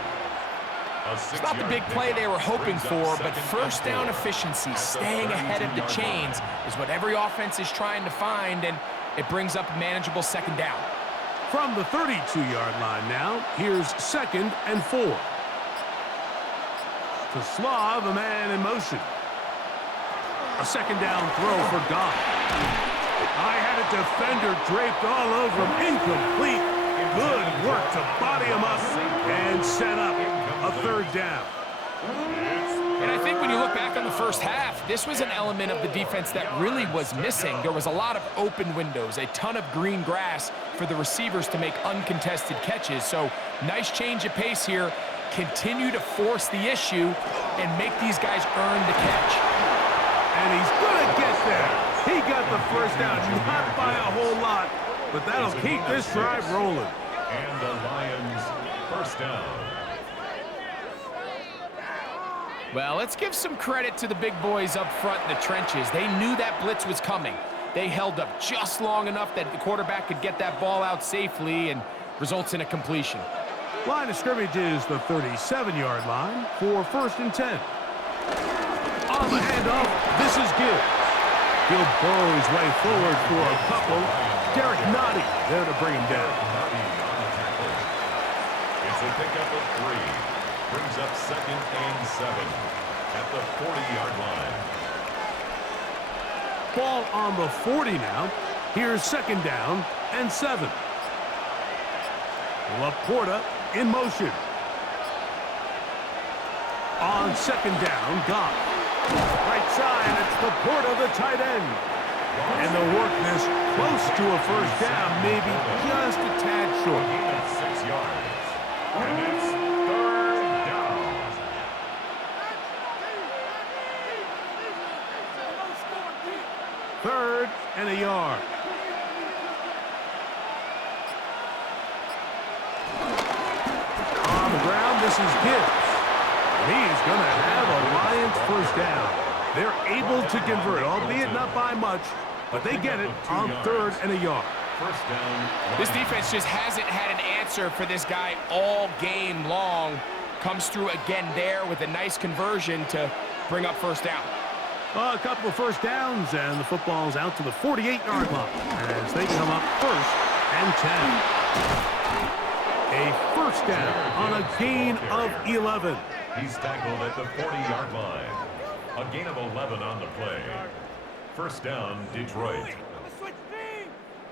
It's not the big play they were hoping for, but first down efficiency, staying ahead of the chains, is what every offense is trying to find, and it brings up a manageable second down. From the 32-yard line now, here's 2nd and 4. To Slav, a man in motion. A second down throw for Goff. I had a defender draped all over him. Incomplete. Good work to body him up and set up a third down. And I think when you look back on the first half, this was an element of the defense that really was missing. There was a lot of open windows, a ton of green grass for the receivers to make uncontested catches. So nice change of pace here. continue to force the issue and make these guys earn the catch. And he's going to get there. He got the first down, not by a whole lot, but that'll keep this drive rolling. And the Lions first down. Well, let's give some credit to the big boys up front in the trenches. They knew that blitz was coming. They held up just long enough that the quarterback could get that ball out safely and results in a completion. Line of scrimmage is the 37-yard line for 1st and 10. On the handoff, this is Gibbs. He'll burrow his way forward for a couple. Derek Nottie there to bring him down. It's a pickup of 3. Brings up 2nd and 7 at the 40-yard line. Ball on the 40 now. Here's 2nd down and 7. Laporta in motion. On 2nd down, Goff. Right side, it's Laporta, the tight end. And they'll work this close to a first down, maybe just a tad short. 6 yards. And it's 3rd down. Third and a yard. On the ground, this is Gibbs. He's going to have a Lions first down. They're able to convert, albeit not by much, but they get it on 3rd and a yard. First down. This defense just hasn't had an answer for this guy all game long. Comes through again there with a nice conversion to bring up first down. A couple of first downs, and the football's out to the 48-yard line as they come up 1st and 10. A first down on a gain of 11. He's tackled at the 40-yard line. A gain of 11 on the play. First down, Detroit.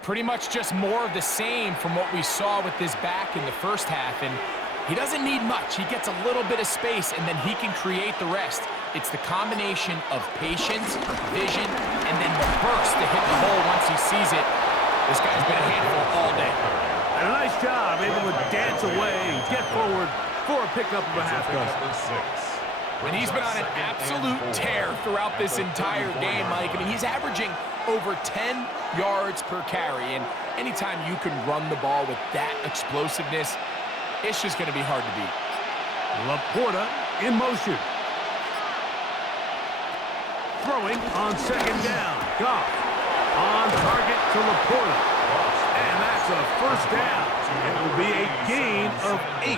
Pretty much just more of the same from what we saw with this back in the first half, and he doesn't need much. He gets a little bit of space, and then he can create the rest. It's the combination of patience, vision, and then the burst to hit the hole once he sees it. This guy's been a handful all day. And a nice job, able to dance away and get forward for a pickup of a half dozen. And he's been on an absolute tear throughout this entire game, Mike. I mean, he's averaging over 10 yards per carry, and anytime you can run the ball with that explosiveness, it's just going to be hard to beat. Laporta in motion. Throwing on 2nd down. Goff on target to Laporta. And that's a first down. It will be a gain of 8.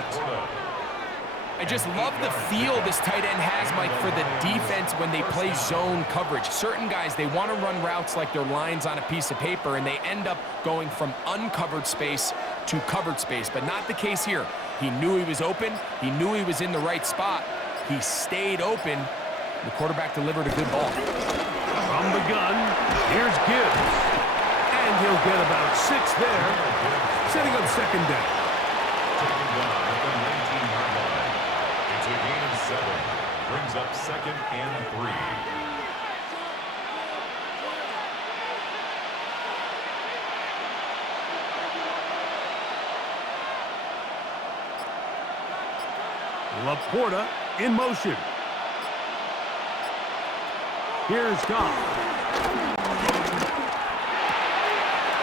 I just love the feel this tight end has, Mike, for the defense when they play zone coverage. Certain guys, they want to run routes like they're lines on a piece of paper, and they end up going from uncovered space to covered space, but not the case here. He knew he was open. He knew he was in the right spot. He stayed open. The quarterback delivered a good ball. From the gun, here's Gibbs. And he'll get about 6 there, setting up 2nd down. Taken down at the 19-yard line. It's a gain of 7. Brings up 2nd and 3. Laporta in motion. Here's Goff.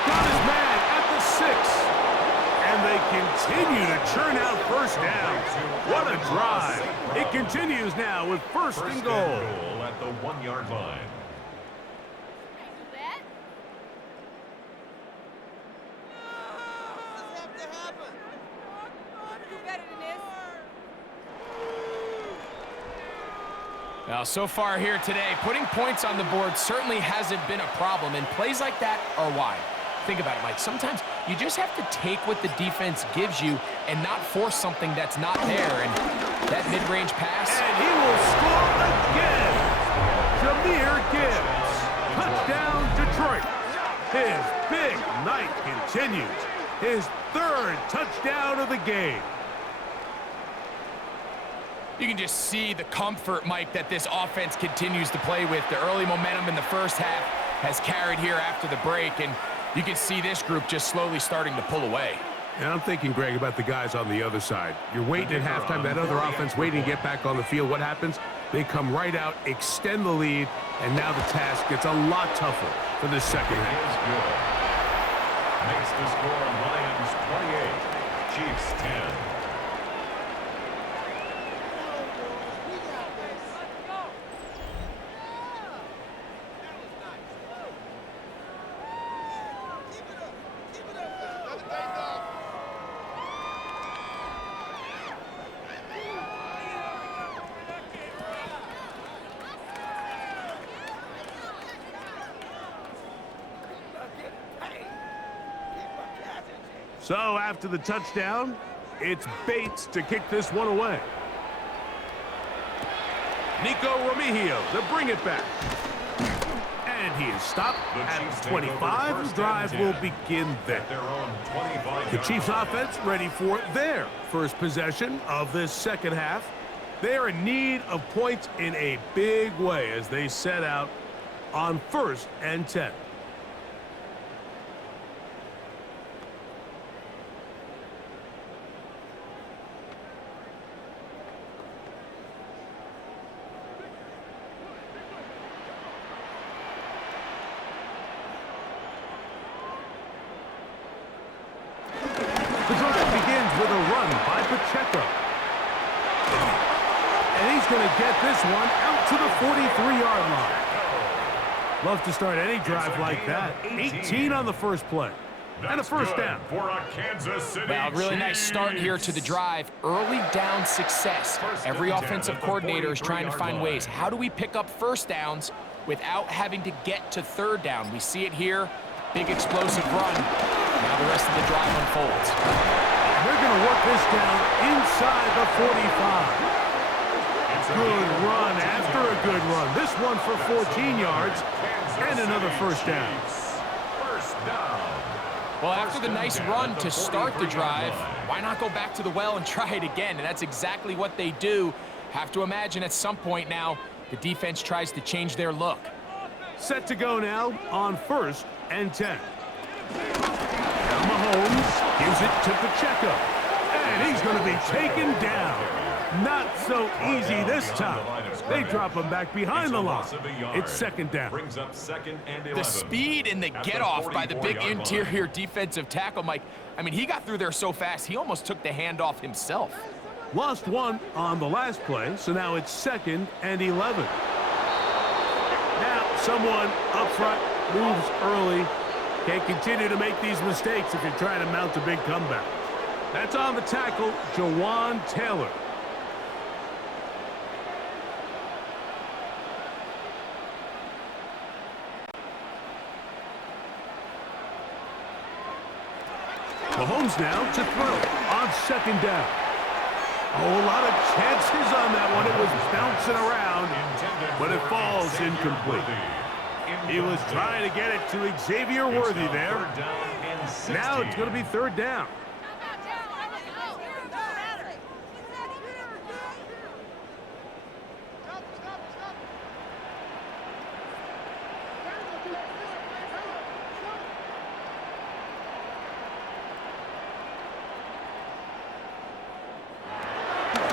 Got his man at the 6. And they continue to churn out first downs. What a drive. It continues now with first and goal. At the 1-yard line. Now, so far here today, putting points on the board certainly hasn't been a problem, and plays like that are why. Think about it, Mike. Sometimes you just have to take what the defense gives you and not force something that's not there. And that mid-range pass. And he will score again. Jahmyr Gibbs. Touchdown, Detroit. His big night continues. His 3rd touchdown of the game. You can just see the comfort, Mike, that this offense continues to play with. The early momentum in the first half has carried here after the break, and you can see this group just slowly starting to pull away. And I'm thinking, Greg, about the guys on the other side. You're waiting at halftime, that other offense waiting to get back on the field. What happens? They come right out, extend the lead, and now the task gets a lot tougher for the second half. Makes the score Lions 28, Chiefs 10. So after the touchdown, it's Bates to kick this one away. Nico Remigio to bring it back. And he is stopped at 25. The drive will begin there. The Chiefs offense ready for their first possession of this second half. They are in need of points in a big way as they set out on 1st and 10. The drive begins with a run by Pacheco. And he's going to get this one out to the 43-yard line. Love to start any drive like that. 18 on the first play. And a first down. Well, really nice start here to the drive. Early down success. Every offensive coordinator is trying to find ways. How do we pick up first downs without having to get to third down? We see it here. Big explosive run. Now the rest of the drive unfolds. They're going to work this down inside the 45. Good run after a good run. This one for 14 yards and another first down. Well, after the nice run to start the drive, why not go back to the well and try it again? And that's exactly what they do. Have to imagine at some point now, the defense tries to change their look. Set to go now on 1st and 10. Now Mahomes gives it to Pacheco. And he's going to be taken down. Not so easy this time. They drop him back behind the line. It's second down. The speed and the get-off by the big interior defensive tackle, Mike. I mean, he got through there so fast, he almost took the handoff himself. Lost one on the last play, so now it's 2nd and 11. Now someone up front moves early. Can't continue to make these mistakes if you're trying to mount a big comeback. That's on the tackle, Jawan Taylor. Mahomes now to throw on 2nd down. Oh, a lot of chances on that one. It was bouncing around, but it falls incomplete. He was trying to get it to Xavier Worthy there. Now it's going to be 3rd down.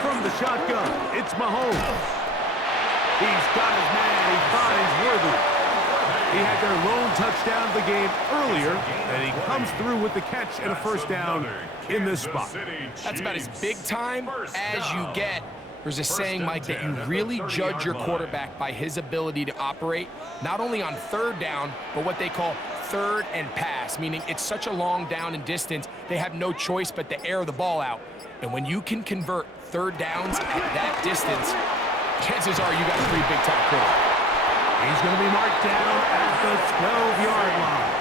From the shotgun, it's Mahomes. He's got his man. He finds Worthy. He had their lone touchdown of the game earlier, and he comes through with the catch and a first down in this spot. That's about as big time as you get. There's a saying, Mike, that you really judge your quarterback by his ability to operate, not only on 3rd down, but what they call 3rd and pass, meaning it's such a long down and distance, they have no choice but to air the ball out. And when you can convert 3rd downs at that distance, chances are you got a pretty big-time quarterback. He's going to be marked down at the 12-yard line.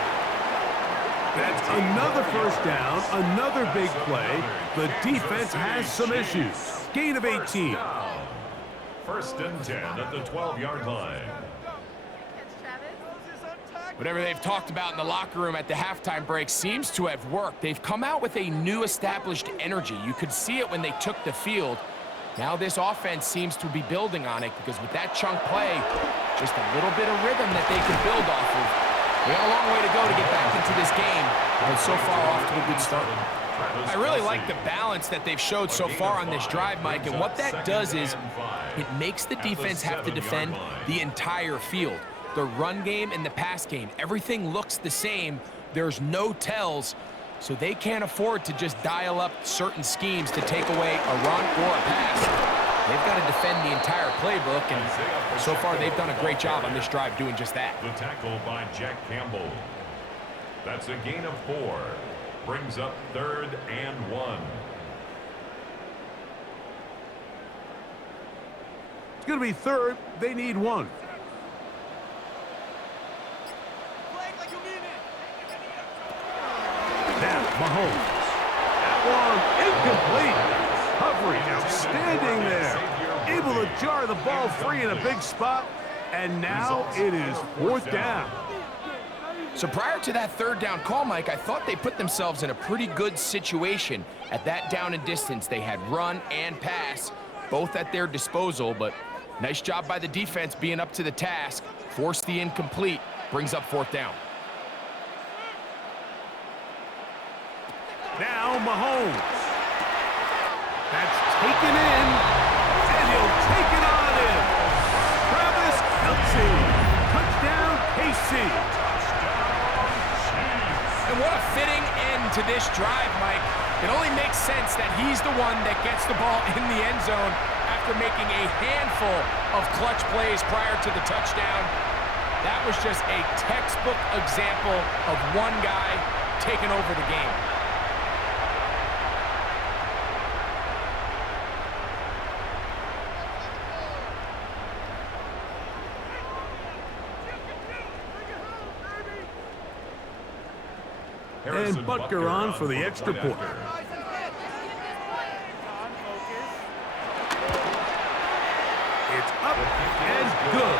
That's another first down, another big play. The defense has some issues. Gain of 18. 1st and 10 at the 12-yard line. Whatever they've talked about in the locker room at the halftime break seems to have worked. They've come out with a new established energy. You could see it when they took the field. Now this offense seems to be building on it because with that chunk play, just a little bit of rhythm that they can build off of. We got a long way to go to get back into this game, but so far off to a good start. I really like the balance that they've showed so far on this drive, Mike, and what that does is it makes the defense have to defend the entire field. The run game and the pass game, everything looks the same. There's no tells, so they can't afford to just dial up certain schemes to take away a run or a pass. They've got to defend the entire playbook, and so far they've done a great job on this drive doing just that. The tackle by Jack Campbell. That's a gain of 4. Brings up 3rd and 1. It's going to be 3rd. They need 1. Now, Mahomes. That one incomplete. Coverage outstanding there. Able to jar the ball free in a big spot. And now it is 4th down. So prior to that 3rd down call, Mike, I thought they put themselves in a pretty good situation. At that down and distance, they had run and pass, both at their disposal, but nice job by the defense being up to the task. Forced the incomplete, brings up 4th down. Now Mahomes. That's taken in, and he'll take it on in. Travis Kelce. Touchdown, KC. And what a fitting end to this drive, Mike. It only makes sense that he's the one that gets the ball in the end zone after making a handful of clutch plays prior to the touchdown. That was just a textbook example of one guy taking over the game. And Butker on for the extra point. It's up and good.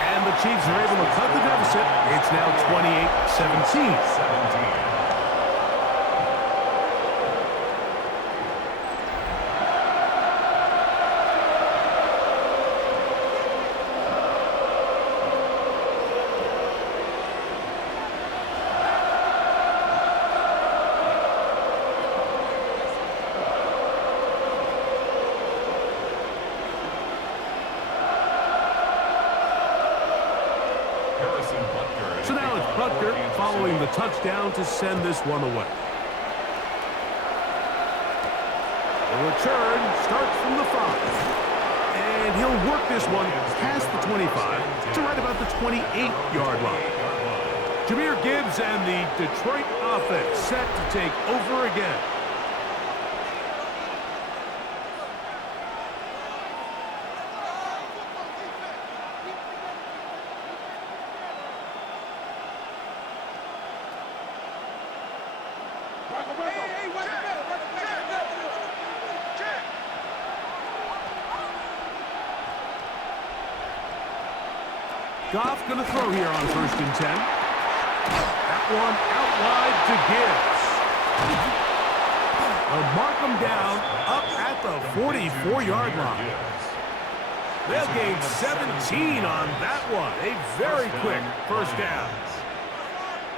And the Chiefs are able to cut the deficit. It's now 28-17. So now it's Butker following the touchdown to send this one away. The return starts from the 5. And he'll work this one past the 25 to right about the 28-yard line. Jahmyr Gibbs and the Detroit offense set to take over again. Goff going to throw here on 1st and 10. That one out wide to Gibbs. They'll mark him down up at the 44-yard line. They'll gain 17 on that one. A very quick 1st down.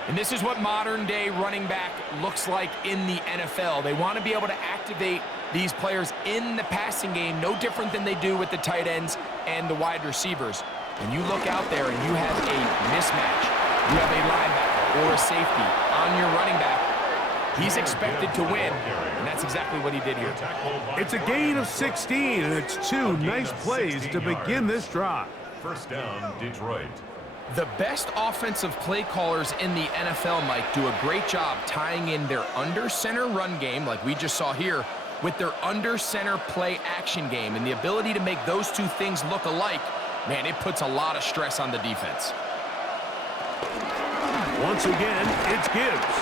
And this is what modern-day running back looks like in the NFL. They want to be able to activate these players in the passing game, no different than they do with the tight ends and the wide receivers. When you look out there and you have a mismatch, you have a linebacker or a safety on your running back, he's expected to win, and that's exactly what he did here. It's a gain of 16, and it's 2 nice plays to begin this drive. 1st down, Detroit. The best offensive play callers in the NFL, Mike, do a great job tying in their under-center run game, like we just saw here, with their under-center play action game, and the ability to make those two things look alike. Man, it puts a lot of stress on the defense. Once again, it's Gibbs.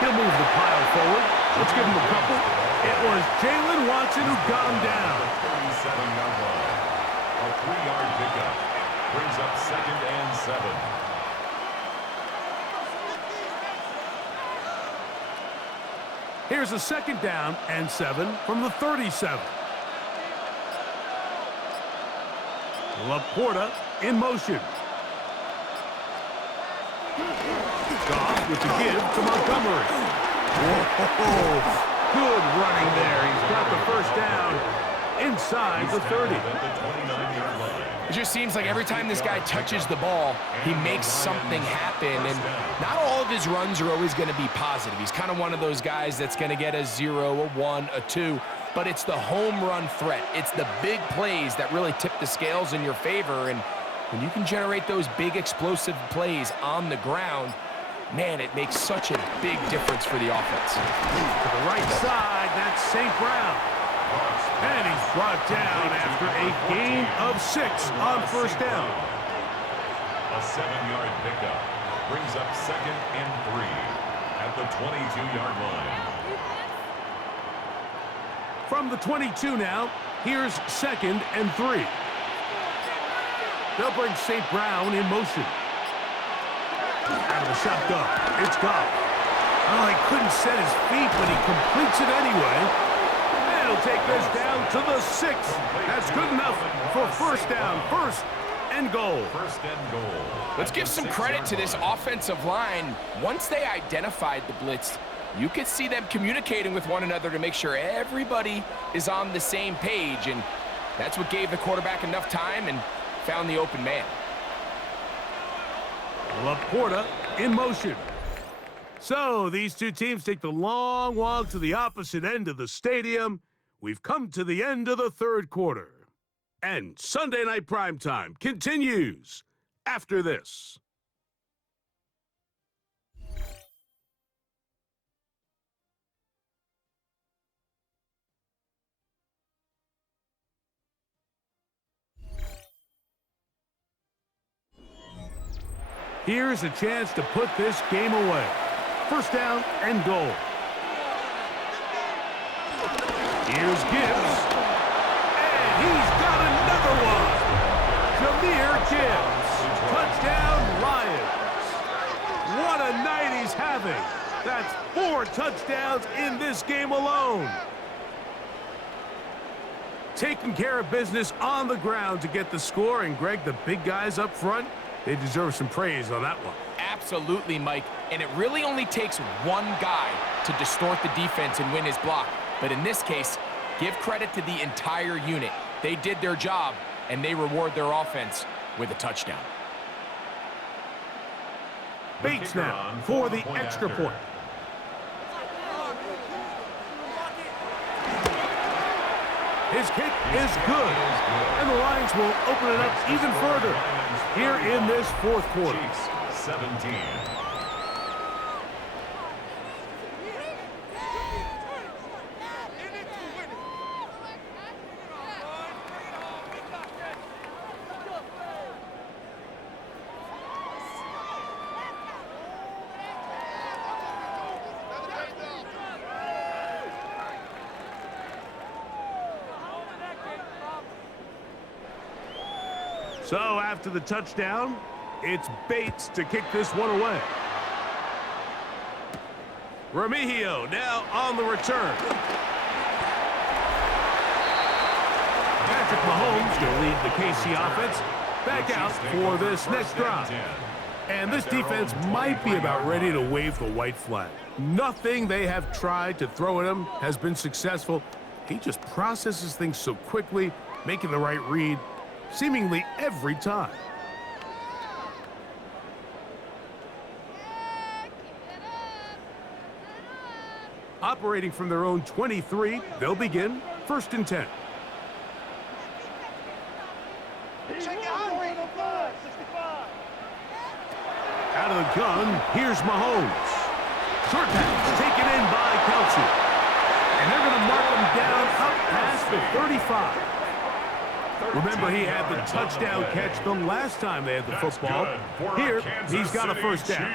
He'll move the pile forward. Let's give him a couple. It was Jalen Watson who got him down. 37-yard line. A 3-yard pickup. Brings up 2nd and 7. Here's a 2nd down and 7 from the 37. Laporta in motion. Goff with the give to Montgomery. Whoa, good running there. He's got the first down inside the 30. It just seems like every time this guy touches the ball, he makes something happen, and not all of his runs are always going to be positive. He's kind of one of those guys that's going to get a 0, a 1, a 2, but it's the home run threat. It's the big plays that really tip the scales in your favor, and when you can generate those big explosive plays on the ground, man, it makes such a big difference for the offense. To the right side, that's St. Brown. And he's brought down after a gain of 6 on first down. A 7-yard pickup brings up 2nd and 3 at the 22-yard line. From the 22 now, here's 2nd and 3. They'll bring St. Brown in motion. Out of the shotgun, it's Goff. Oh, he couldn't set his feet, but he completes it anyway. He'll take this down to the 6. That's good enough for first down, 1st and goal. 1st and goal. Let's give some credit to this offensive line. Once they identified the blitz, you could see them communicating with one another to make sure everybody is on the same page, and that's what gave the quarterback enough time and found the open man. Laporta in motion. So these two teams take the long walk to the opposite end of the stadium. We've come to the end of the 3rd quarter. And Sunday Night Primetime continues after this. Here's a chance to put this game away. First down and goal. Here's Gibbs. And he's got another one. Jahmyr Gibbs. Touchdown, Lions. What a night he's having. That's 4 touchdowns in this game alone. Taking care of business on the ground to get the score. And, Greg, the big guys up front, they deserve some praise on that one. Absolutely, Mike. And it really only takes one guy to distort the defense and win his block. But in this case, give credit to the entire unit. They did their job, and they reward their offense with a touchdown. Bates now for the extra point. His kick is good, and the Lions will open it up even further here in this 4th quarter. Chiefs 17. So after the touchdown, it's Bates to kick this one away. Remigio now on the return. Patrick Mahomes going to lead the KC offense back out for this next drive. And this defense might be about ready to wave the white flag. Nothing they have tried to throw at him has been successful. He just processes things so quickly, making the right read seemingly every time. Operating from their own 23, they'll begin 1st and 10. Out of the gun, here's Mahomes. Short pass taken in by Kelsey. And they're going to mark him down up past the 35. Remember, he had the touchdown catch the last time they had the football. Here, he's got a first down.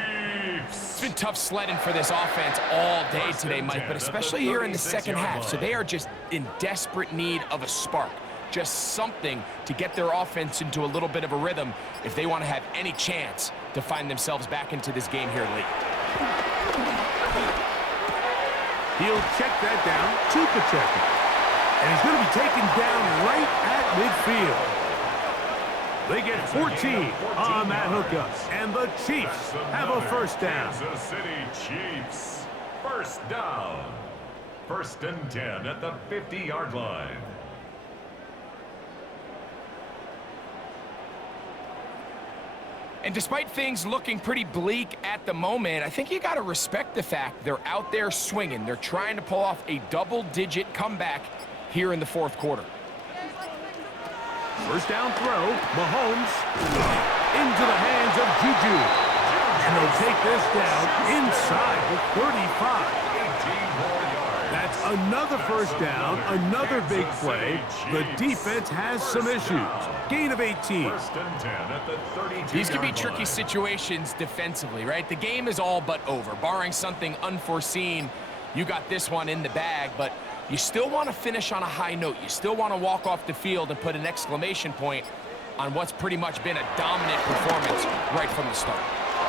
It's been tough sledding for this offense all day today, Mike, but especially here in the second half. So they are just in desperate need of a spark, just something to get their offense into a little bit of a rhythm if they want to have any chance to find themselves back into this game here late. He'll check that down to Pacheco. And he's going to be taken down right at midfield. They get 14 on that hookup. And the Chiefs have a first down. Kansas City Chiefs. First down. 1st and 10 at the 50-yard line. And despite things looking pretty bleak at the moment, I think you got to respect the fact they're out there swinging. They're trying to pull off a double-digit comeback here in the 4th quarter. First down throw, Mahomes into the hands of Juju. And they'll take this down inside the 35. 18 more yards. That's another first down, another big play. The defense has some issues. Gain of 18. 1st and 10 at the 32-yard These can be line. tricky situations defensively, right? The game is all but over. Barring something unforeseen, you got this one in the bag, but you still want to finish on a high note. You still want to walk off the field and put an exclamation point on what's pretty much been a dominant performance right from the start.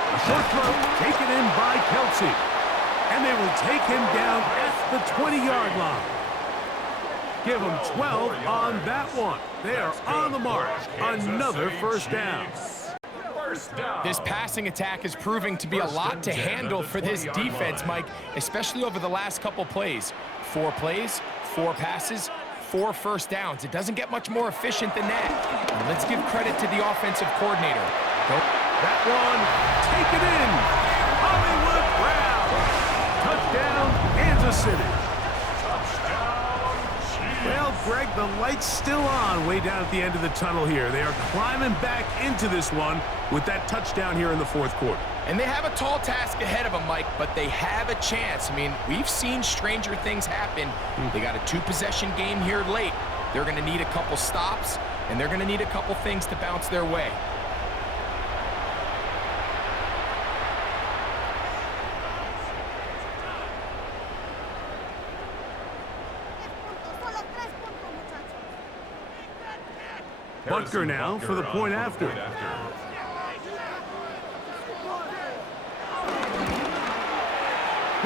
A short throw taken in by Kelsey. And they will take him down at the 20-yard line. Give them 12 on that one. They are on the mark. Another first down. This passing attack is proving to be a lot to handle for this defense, Mike, especially over the last couple plays. 4 plays, 4 passes, 4 first downs. It doesn't get much more efficient than that. And let's give credit to the offensive coordinator. That one, take it in. Hollywood Brown. Touchdown, Kansas City. Well, Greg, the light's still on way down at the end of the tunnel here. They are climbing back into this one with that touchdown here in the 4th quarter. And they have a tall task ahead of them, Mike, but they have a chance. I mean, we've seen stranger things happen. They got a 2-possession game here late. They're going to need a couple stops, and they're going to need a couple things to bounce their way. Butker now for the point after. He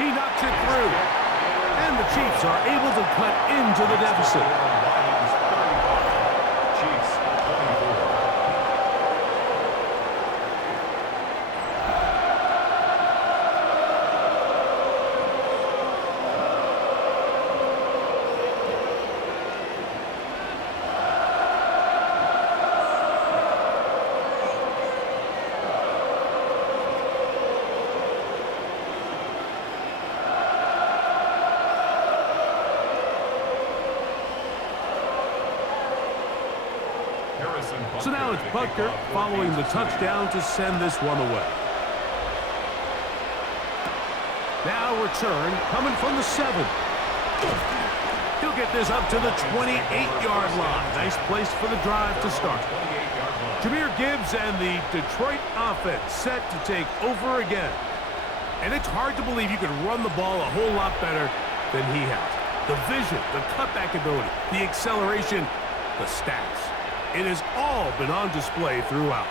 knocks it through. And the Chiefs are able to cut into the deficit. So now it's Butker following the touchdown to send this one away. Now return coming from the 7. He'll get this up to the 28-yard line. Nice place for the drive to start. Jahmyr Gibbs and the Detroit offense set to take over again. And it's hard to believe you can run the ball a whole lot better than he has. The vision, the cutback ability, the acceleration, the stats. It has all been on display throughout.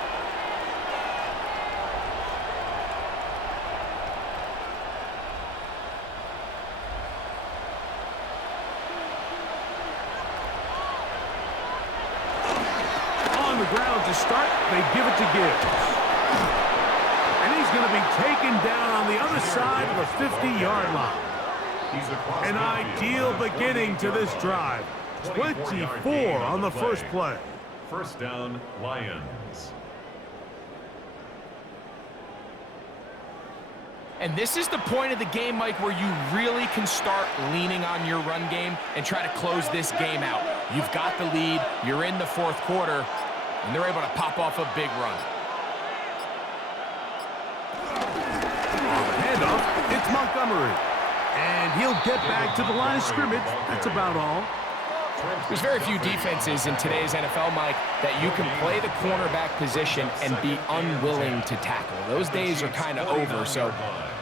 On the ground to start, they give it to Gibbs. And he's going to be taken down on the other side of the 50-yard line. An ideal beginning to this drive. 24 on the first play. First down, Lions. And this is the point of the game, Mike, where you really can start leaning on your run game and try to close this game out. You've got the lead, you're in the 4th quarter, and they're able to pop off a big run. On the handoff, it's Montgomery. And he'll get back to the line of scrimmage. That's about all. There's very few defenses in today's NFL, Mike, that you can play the cornerback position and be unwilling to tackle. Those days are kind of over, so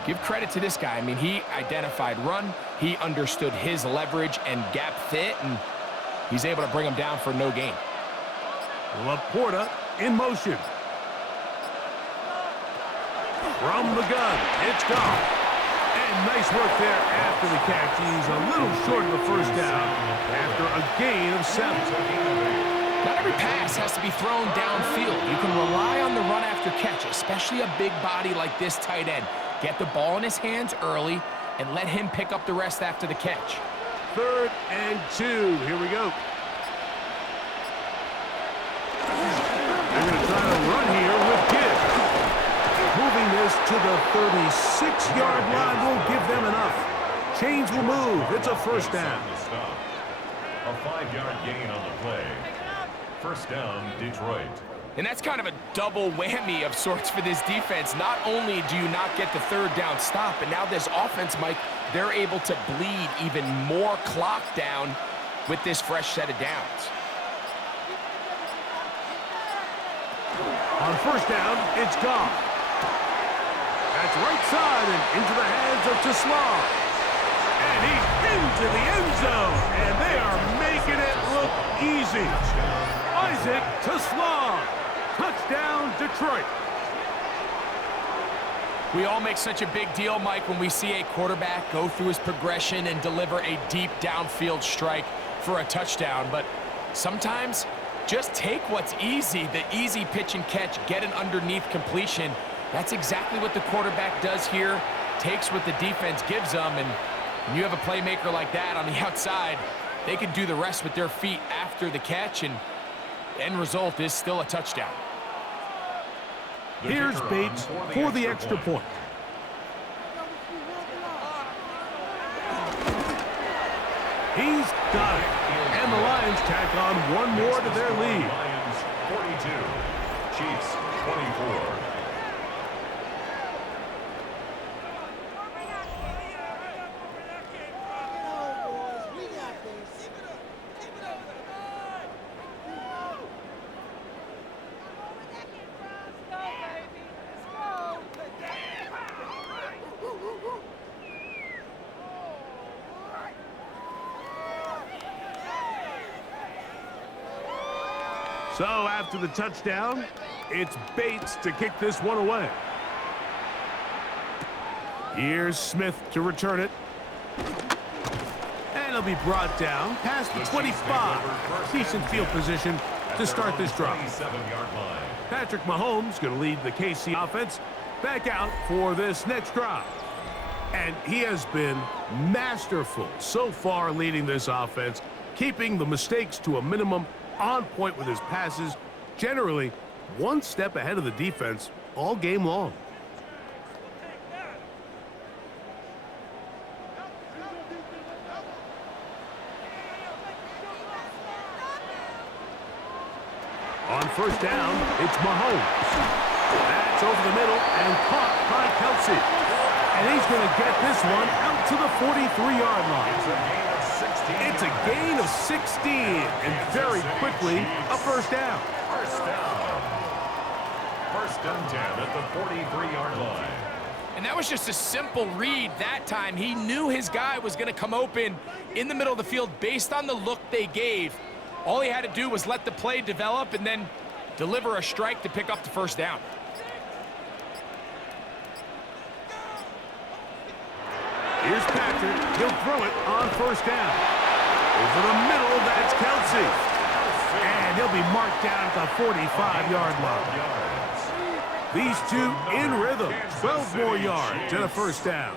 give credit to this guy. I mean, he identified run, he understood his leverage and gap fit, and he's able to bring him down for no gain. Laporta in motion. From the gun, it's gone. And nice work there after the catch. He's a little short of the first down after a gain of 7. Not every pass has to be thrown downfield. You can rely on the run after catch, especially a big body like this tight end. Get the ball in his hands early, and let him pick up the rest after the catch. 3rd and 2. Here we go. They're going to try to run here with Gibbs. Moving this to the 36-yard line will give them enough. Chains will move. It's a first down. A 5-yard gain on the play. First down, Detroit. And that's kind of a double whammy of sorts for this defense. Not only do you not get the 3rd down stop, but now this offense, Mike, they're able to bleed even more clock down with this fresh set of downs. On first down, it's gone. That's right side and into the hands of Tesla. And he's into the end zone. And they are making it look easy. Isaac Tesla. Touchdown, Detroit. We all make such a big deal, Mike, when we see a quarterback go through his progression and deliver a deep downfield strike for a touchdown. But sometimes, just take what's easy, the easy pitch and catch, get an underneath completion. That's exactly what the quarterback does here, takes what the defense gives them, and when you have a playmaker like that on the outside, they can do the rest with their feet after the catch, and the end result is still a touchdown. Here's Bates for the extra point. He's got it. And the Lions tack on one more to their lead. Lions 42, Chiefs 24. So after the touchdown, it's Bates to kick this one away. Here's Smith to return it. And he'll be brought down past the 25. Decent field position to start this drive. Patrick Mahomes going to lead the KC offense back out for this next drive. And he has been masterful so far leading this offense, keeping the mistakes to a minimum, on point with his passes, generally one step ahead of the defense all game long. On first down, it's Mahomes. That's over the middle and caught by Kelsey. And he's going to get this one out to the 43-yard line. It's a gain of 16, and very quickly, a first down. First down. First and 10 at the 43-yard line. And that was just a simple read that time. He knew his guy was going to come open in the middle of the field based on the look they gave. All he had to do was let the play develop and then deliver a strike to pick up the first down. Here's Patrick. He'll throw it on first down. Over the middle, that's Kelsey. And he'll be marked down at the 45-yard line. These two in rhythm. 12 more yards and a first down.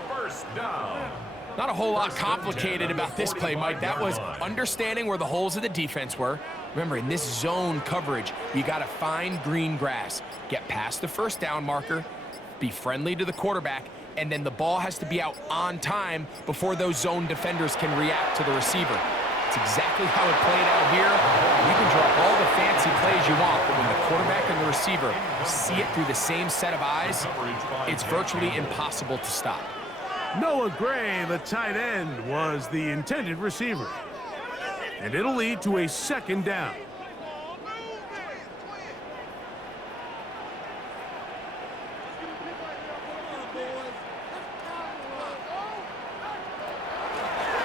Not a whole lot complicated about this play, Mike. That was understanding where the holes of the defense were. Remember, in this zone coverage, you got to find green grass, get past the first down marker, be friendly to the quarterback, and then the ball has to be out on time before those zone defenders can react to the receiver. It's exactly how it played out here. You can draw all the fancy plays you want, but when the quarterback and the receiver see it through the same set of eyes, it's virtually impossible to stop. Noah Gray, the tight end, was the intended receiver. And it'll lead to a second down.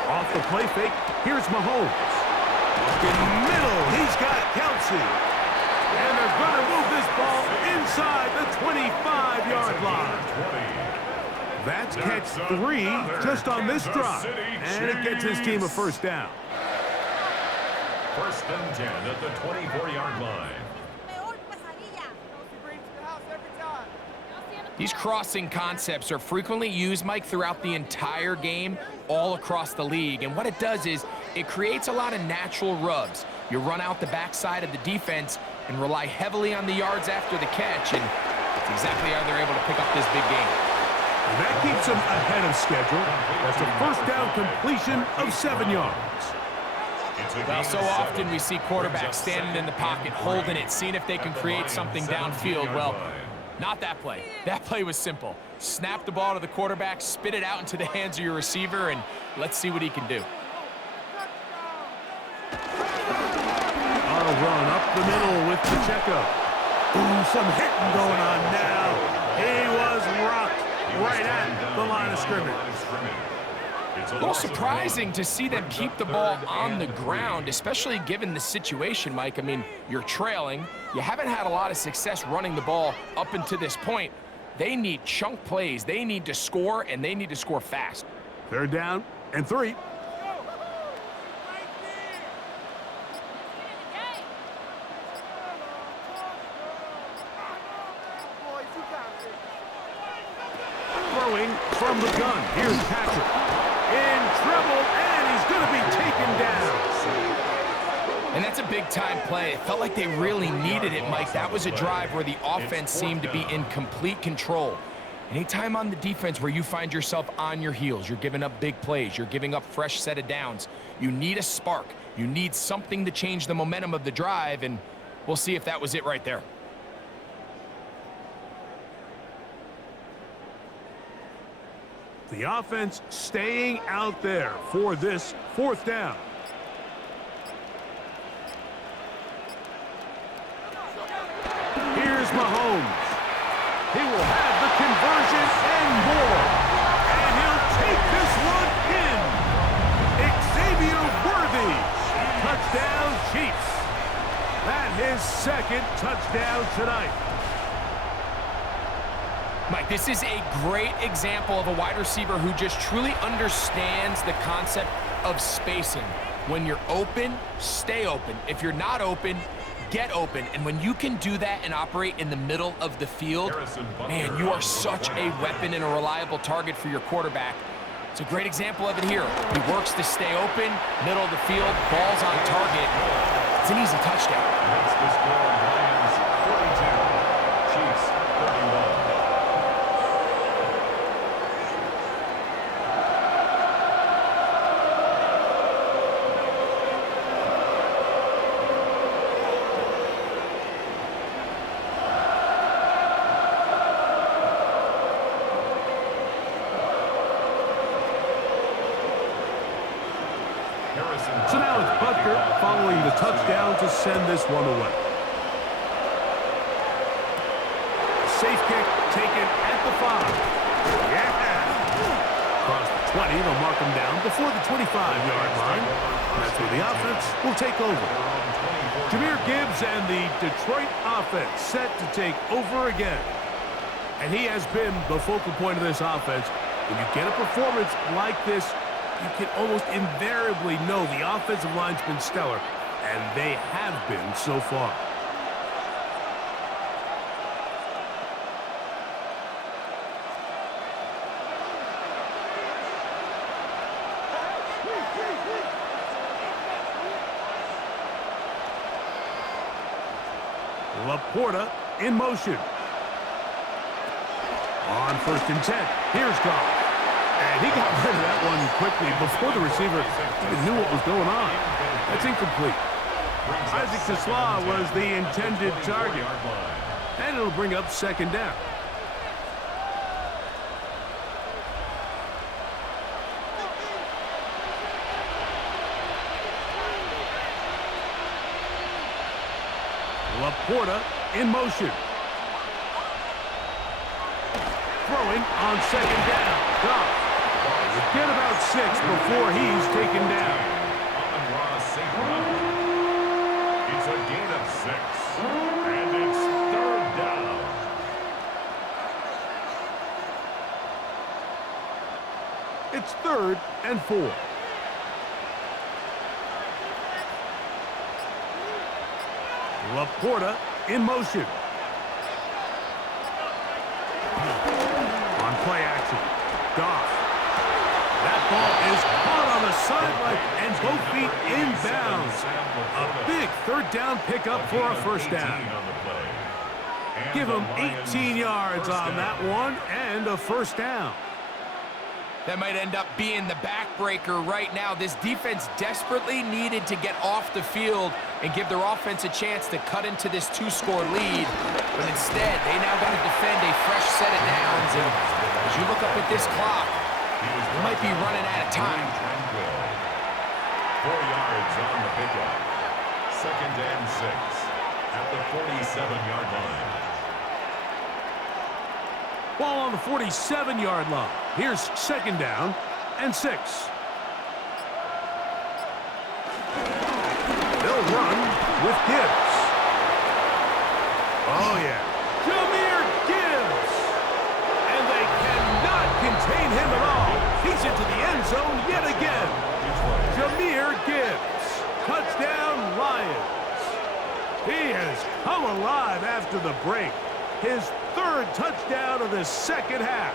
Off the play fake, here's Mahomes. In the middle, he's got Kelsey. And they're going to move this ball inside the 25-yard line. That's catch 3 just on this drive. And it gets his team a first down. First and 10 at the 24-yard line. These crossing concepts are frequently used, Mike, throughout the entire game, all across the league. And what it does is it creates a lot of natural rubs. You run out the backside of the defense and rely heavily on the yards after the catch, and that's exactly how they're able to pick up this big game. And that keeps them ahead of schedule. That's a first down completion of 7 yards. Well, so often we see quarterbacks standing in the pocket, holding it, seeing if they can create something downfield. Well, not that play. That play was simple. Snap the ball to the quarterback, spit it out into the hands of your receiver, and let's see what he can do. A run up the middle with Pacheco. Ooh, some hitting going on now. He was rocked right at the line of scrimmage. A little surprising to see them keep the ball on the ground, especially given the situation, Mike. I mean, you're trailing. You haven't had a lot of success running the ball up until this point. They need chunk plays. They need to score, and they need to score fast. 3rd down and 3. Throwing from the gun. Here's Patrick. In trouble, and he's going to be taken down. And that's a big-time play. It felt like they really needed it, Mike. That was a drive where the offense seemed to be in complete control. Anytime on the defense where you find yourself on your heels, you're giving up big plays, you're giving up fresh set of downs, you need a spark. You need something to change the momentum of the drive, and we'll see if that was it right there. The offense staying out there for this 4th down. Here's Mahomes. He will have the conversion and more. And he'll take this one in. Xavier Worthy. Touchdown, Chiefs. That's his 2nd touchdown tonight. Mike, this is a great example of a wide receiver who just truly understands the concept of spacing. When you're open, stay open. If you're not open, get open. And when you can do that and operate in the middle of the field, man, you are such a weapon and a reliable target for your quarterback. It's a great example of it here. He works to stay open, middle of the field, ball's on target. It's an easy touchdown. That's the score. Lions 42, Chiefs 31. So now it's Butker following the touchdown to send this one away. Safe kick taken at the 5. Yeah! Across the 20, they'll mark him down before the 25-yard line. That's where the offense will take over. Jahmyr Gibbs and the Detroit offense set to take over again. And he has been the focal point of this offense. When you get a performance like this, you can almost invariably know the offensive line's been stellar, and they have been so far. Laporta in motion. On 1st and 10, here's Goff. And he got rid of that one quickly before the receiver even knew what was going on. That's incomplete. Isaac Tesla was the intended target. And it'll bring up 2nd down. Laporta in motion. Throwing on 2nd down. Goff. Get about 6 before he's taken down. It's a gain of 6. And it's 3rd down. It's 3rd and 4. Laporta in motion. play action. Goff. That ball is caught on the sideline and both feet inbounds. A big third down pickup for a first down. Give him 18 yards on that one and a first down. That might end up being the backbreaker right now. This defense desperately needed to get off the field and give their offense a chance to cut into this two-score lead. But instead, they now got to defend a fresh set of downs. And as you look up at this clock, they might be running out of time. 4 yards on the pickup. 2nd and 6 at the 47-yard line. Ball on the 47-yard line. Here's 2nd down and 6. They'll run with Gibbs. Oh, yeah. Jahmyr Gibbs. And they cannot contain him at all. He's into the end zone yet again. Jahmyr Gibbs. Touchdown, Lions. He has come alive after the break. His 3rd touchdown of the second half.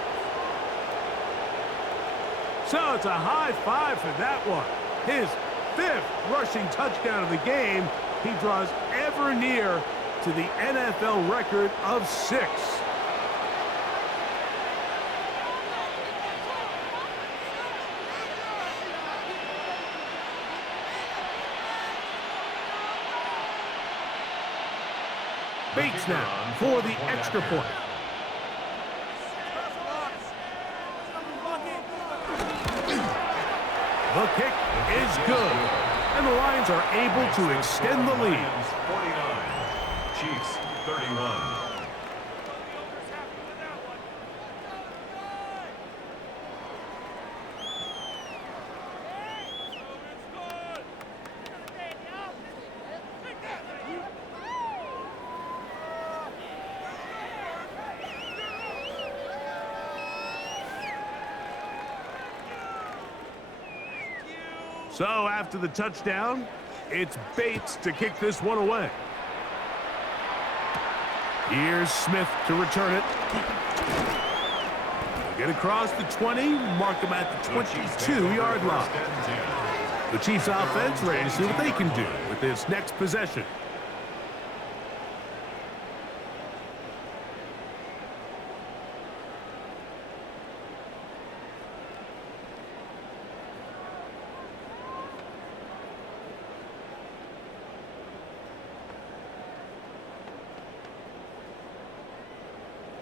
So it's a high five for that one. His 5th rushing touchdown of the game. He draws ever near to the NFL record of 6. Bates now for the extra point. The kick is good, and the Lions are able to extend the lead. 49, Chiefs 31. So after the touchdown, it's Bates to kick this one away. Here's Smith to return it. Get across the 20, mark him at the 22-yard line. The Chiefs offense ready to see what they can do with this next possession.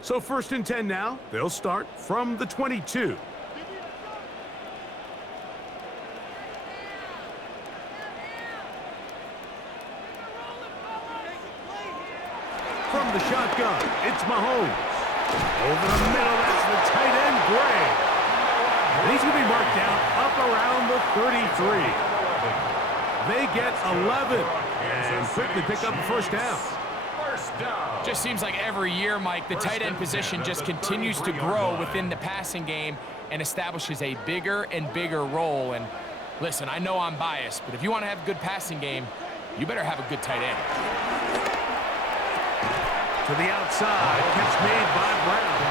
So 1st and 10 now. They'll start from the 22. From the shotgun, it's Mahomes. Over the middle, that's the tight end, Gray. And he's going to be marked down up around the 33. They get 11 and quickly pick up the first down. Just seems like every year, Mike, the tight end position just continues to grow within the passing game and establishes a bigger and bigger role. And listen, I know I'm biased, but if you want to have a good passing game, you better have a good tight end. To the outside, catch made by Brown.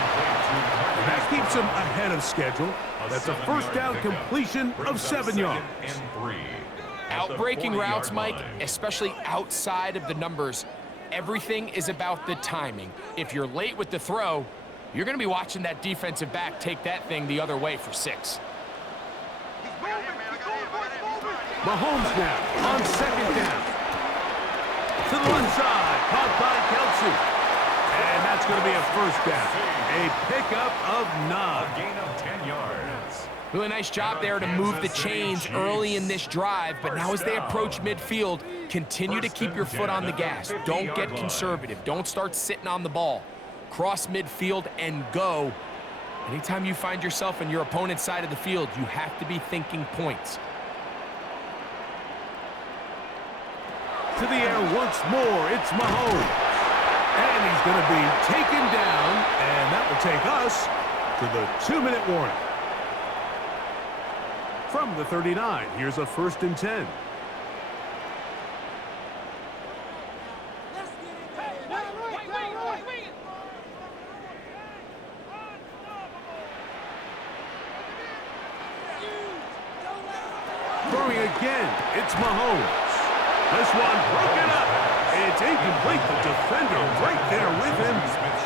And that keeps him ahead of schedule. That's a first down completion of 7 yards. Outbreaking routes, Mike, especially outside of the numbers, everything is about the timing. If you're late with the throw, you're going to be watching that defensive back take that thing the other way for 6. Mahomes now on 2nd down. To the one side, caught by Kelsey. And that's going to be a first down. A pickup of 9. A gain of 10 yards. Really nice job there to move the chains early in this drive, but now as they approach midfield, continue to keep your foot on the gas. Don't get conservative. Don't start sitting on the ball. Cross midfield and go. Anytime you find yourself on your opponent's side of the field, you have to be thinking points. To the air once more, it's Mahomes. And he's going to be taken down, and that will take us to the 2-minute warning. From the 39, here's a 1st and 10. throwing again. It's Mahomes. This one broken up. It's incomplete. The defender right there with him.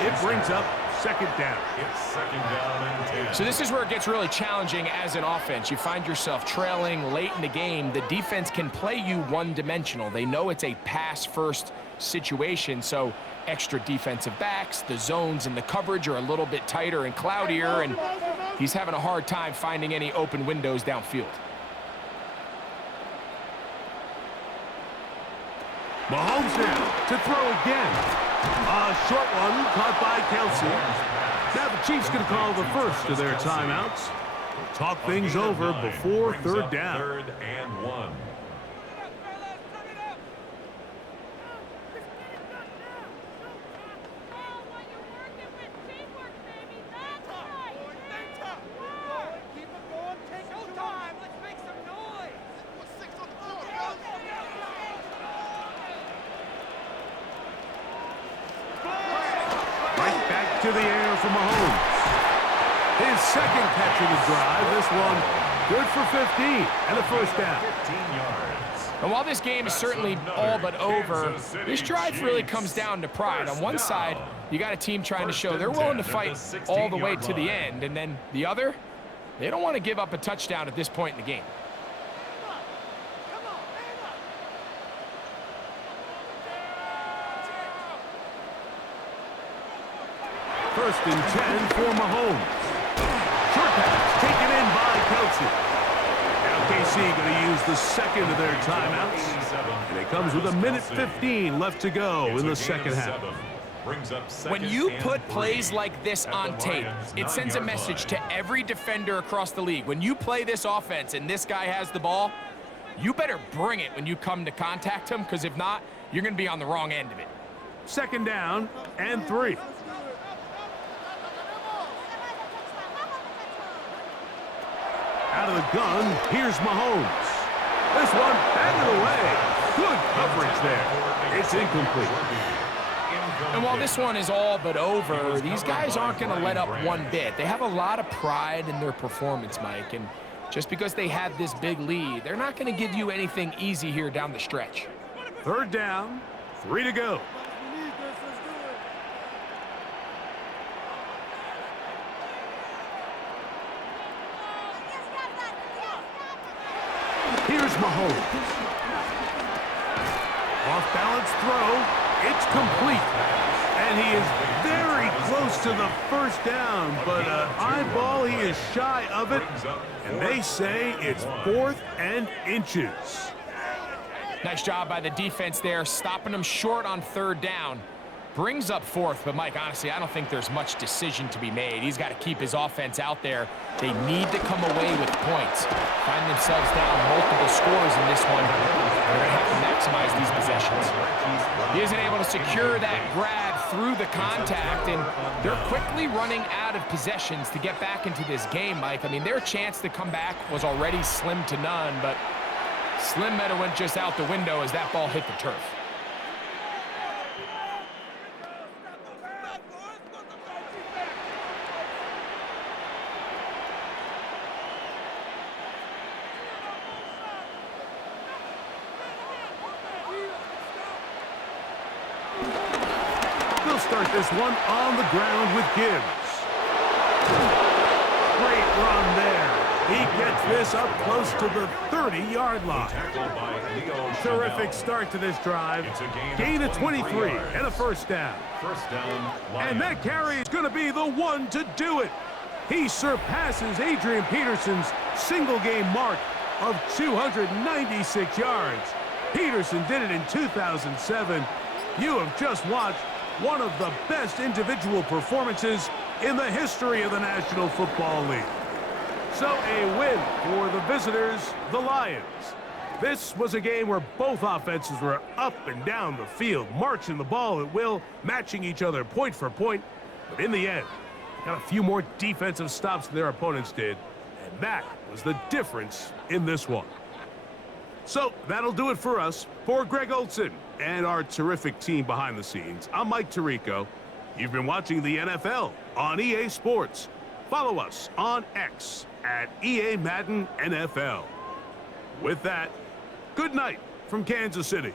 It brings up second down. It's second down and 10. So this is where it gets really challenging as an offense. You find yourself trailing late in the game. The defense can play you one-dimensional. They know it's a pass-first situation, so extra defensive backs, the zones and the coverage are a little bit tighter and cloudier, and he's having a hard time finding any open windows downfield. Mahomes now to throw again. A short one caught by Kelsey. Now the Chiefs going to call the first of their timeouts. We'll talk things over before third down. Third and 1. To the air for Mahomes. His second catch of the drive. This one good for 15 and a first down. 15 yards. And while this game is certainly all but over, this drive really comes down to pride. On one side, you got a team trying to show they're willing to fight all the way to the end, and then the other, they don't want to give up a touchdown at this point in the game. First and 10 for Mahomes. Short pass taken in by Kelsey. Now KC going to use the second of their timeouts. And it comes with 1:15 left to go in the second half. When you put plays like this on tape, it sends a message to every defender across the league. When you play this offense and this guy has the ball, you better bring it when you come to contact him, because if not, you're going to be on the wrong end of it. Second down and 3. Out of the gun, here's Mahomes. This one batted away. Good coverage there. It's incomplete. And while this one is all but over, these guys aren't going to let up one bit. They have a lot of pride in their performance, Mike, and just because they have this big lead, they're not going to give you anything easy here down the stretch. Third down, 3 to go. Here's Mahomes. Off-balance throw. It's complete. And he is very close to the first down, but eyeball, he is shy of it. And they say it's 4th and inches. Nice job by the defense there, stopping them short on third down. Brings up 4th, but Mike, honestly, I don't think there's much decision to be made. He's got to keep his offense out there. They need to come away with points. Find themselves down multiple scores in this one. They're going to have to maximize these possessions. He isn't able to secure that grab through the contact, and they're quickly running out of possessions to get back into this game, Mike. I mean, their chance to come back was already slim to none, but slim might have went just out the window as that ball hit the turf. Start this one on the ground with Gibbs. Great run there. He gets this up close to the 30-yard line. Terrific start to this drive. Gain of 23 and a first down. And that carry is going to be the one to do it. He surpasses Adrian Peterson's single-game mark of 296 yards. Peterson did it in 2007. You have just watched one of the best individual performances in the history of the National Football League. So a win for the visitors, the Lions. This was a game where both offenses were up and down the field, marching the ball at will, matching each other point for point. But in the end, got a few more defensive stops than their opponents did, and that was the difference in this one. So that'll do it for us. For Greg Olson and our terrific team behind the scenes, I'm Mike Tirico. You've been watching the NFL on EA Sports. Follow us on X at EA Madden NFL. With that, good night from Kansas City.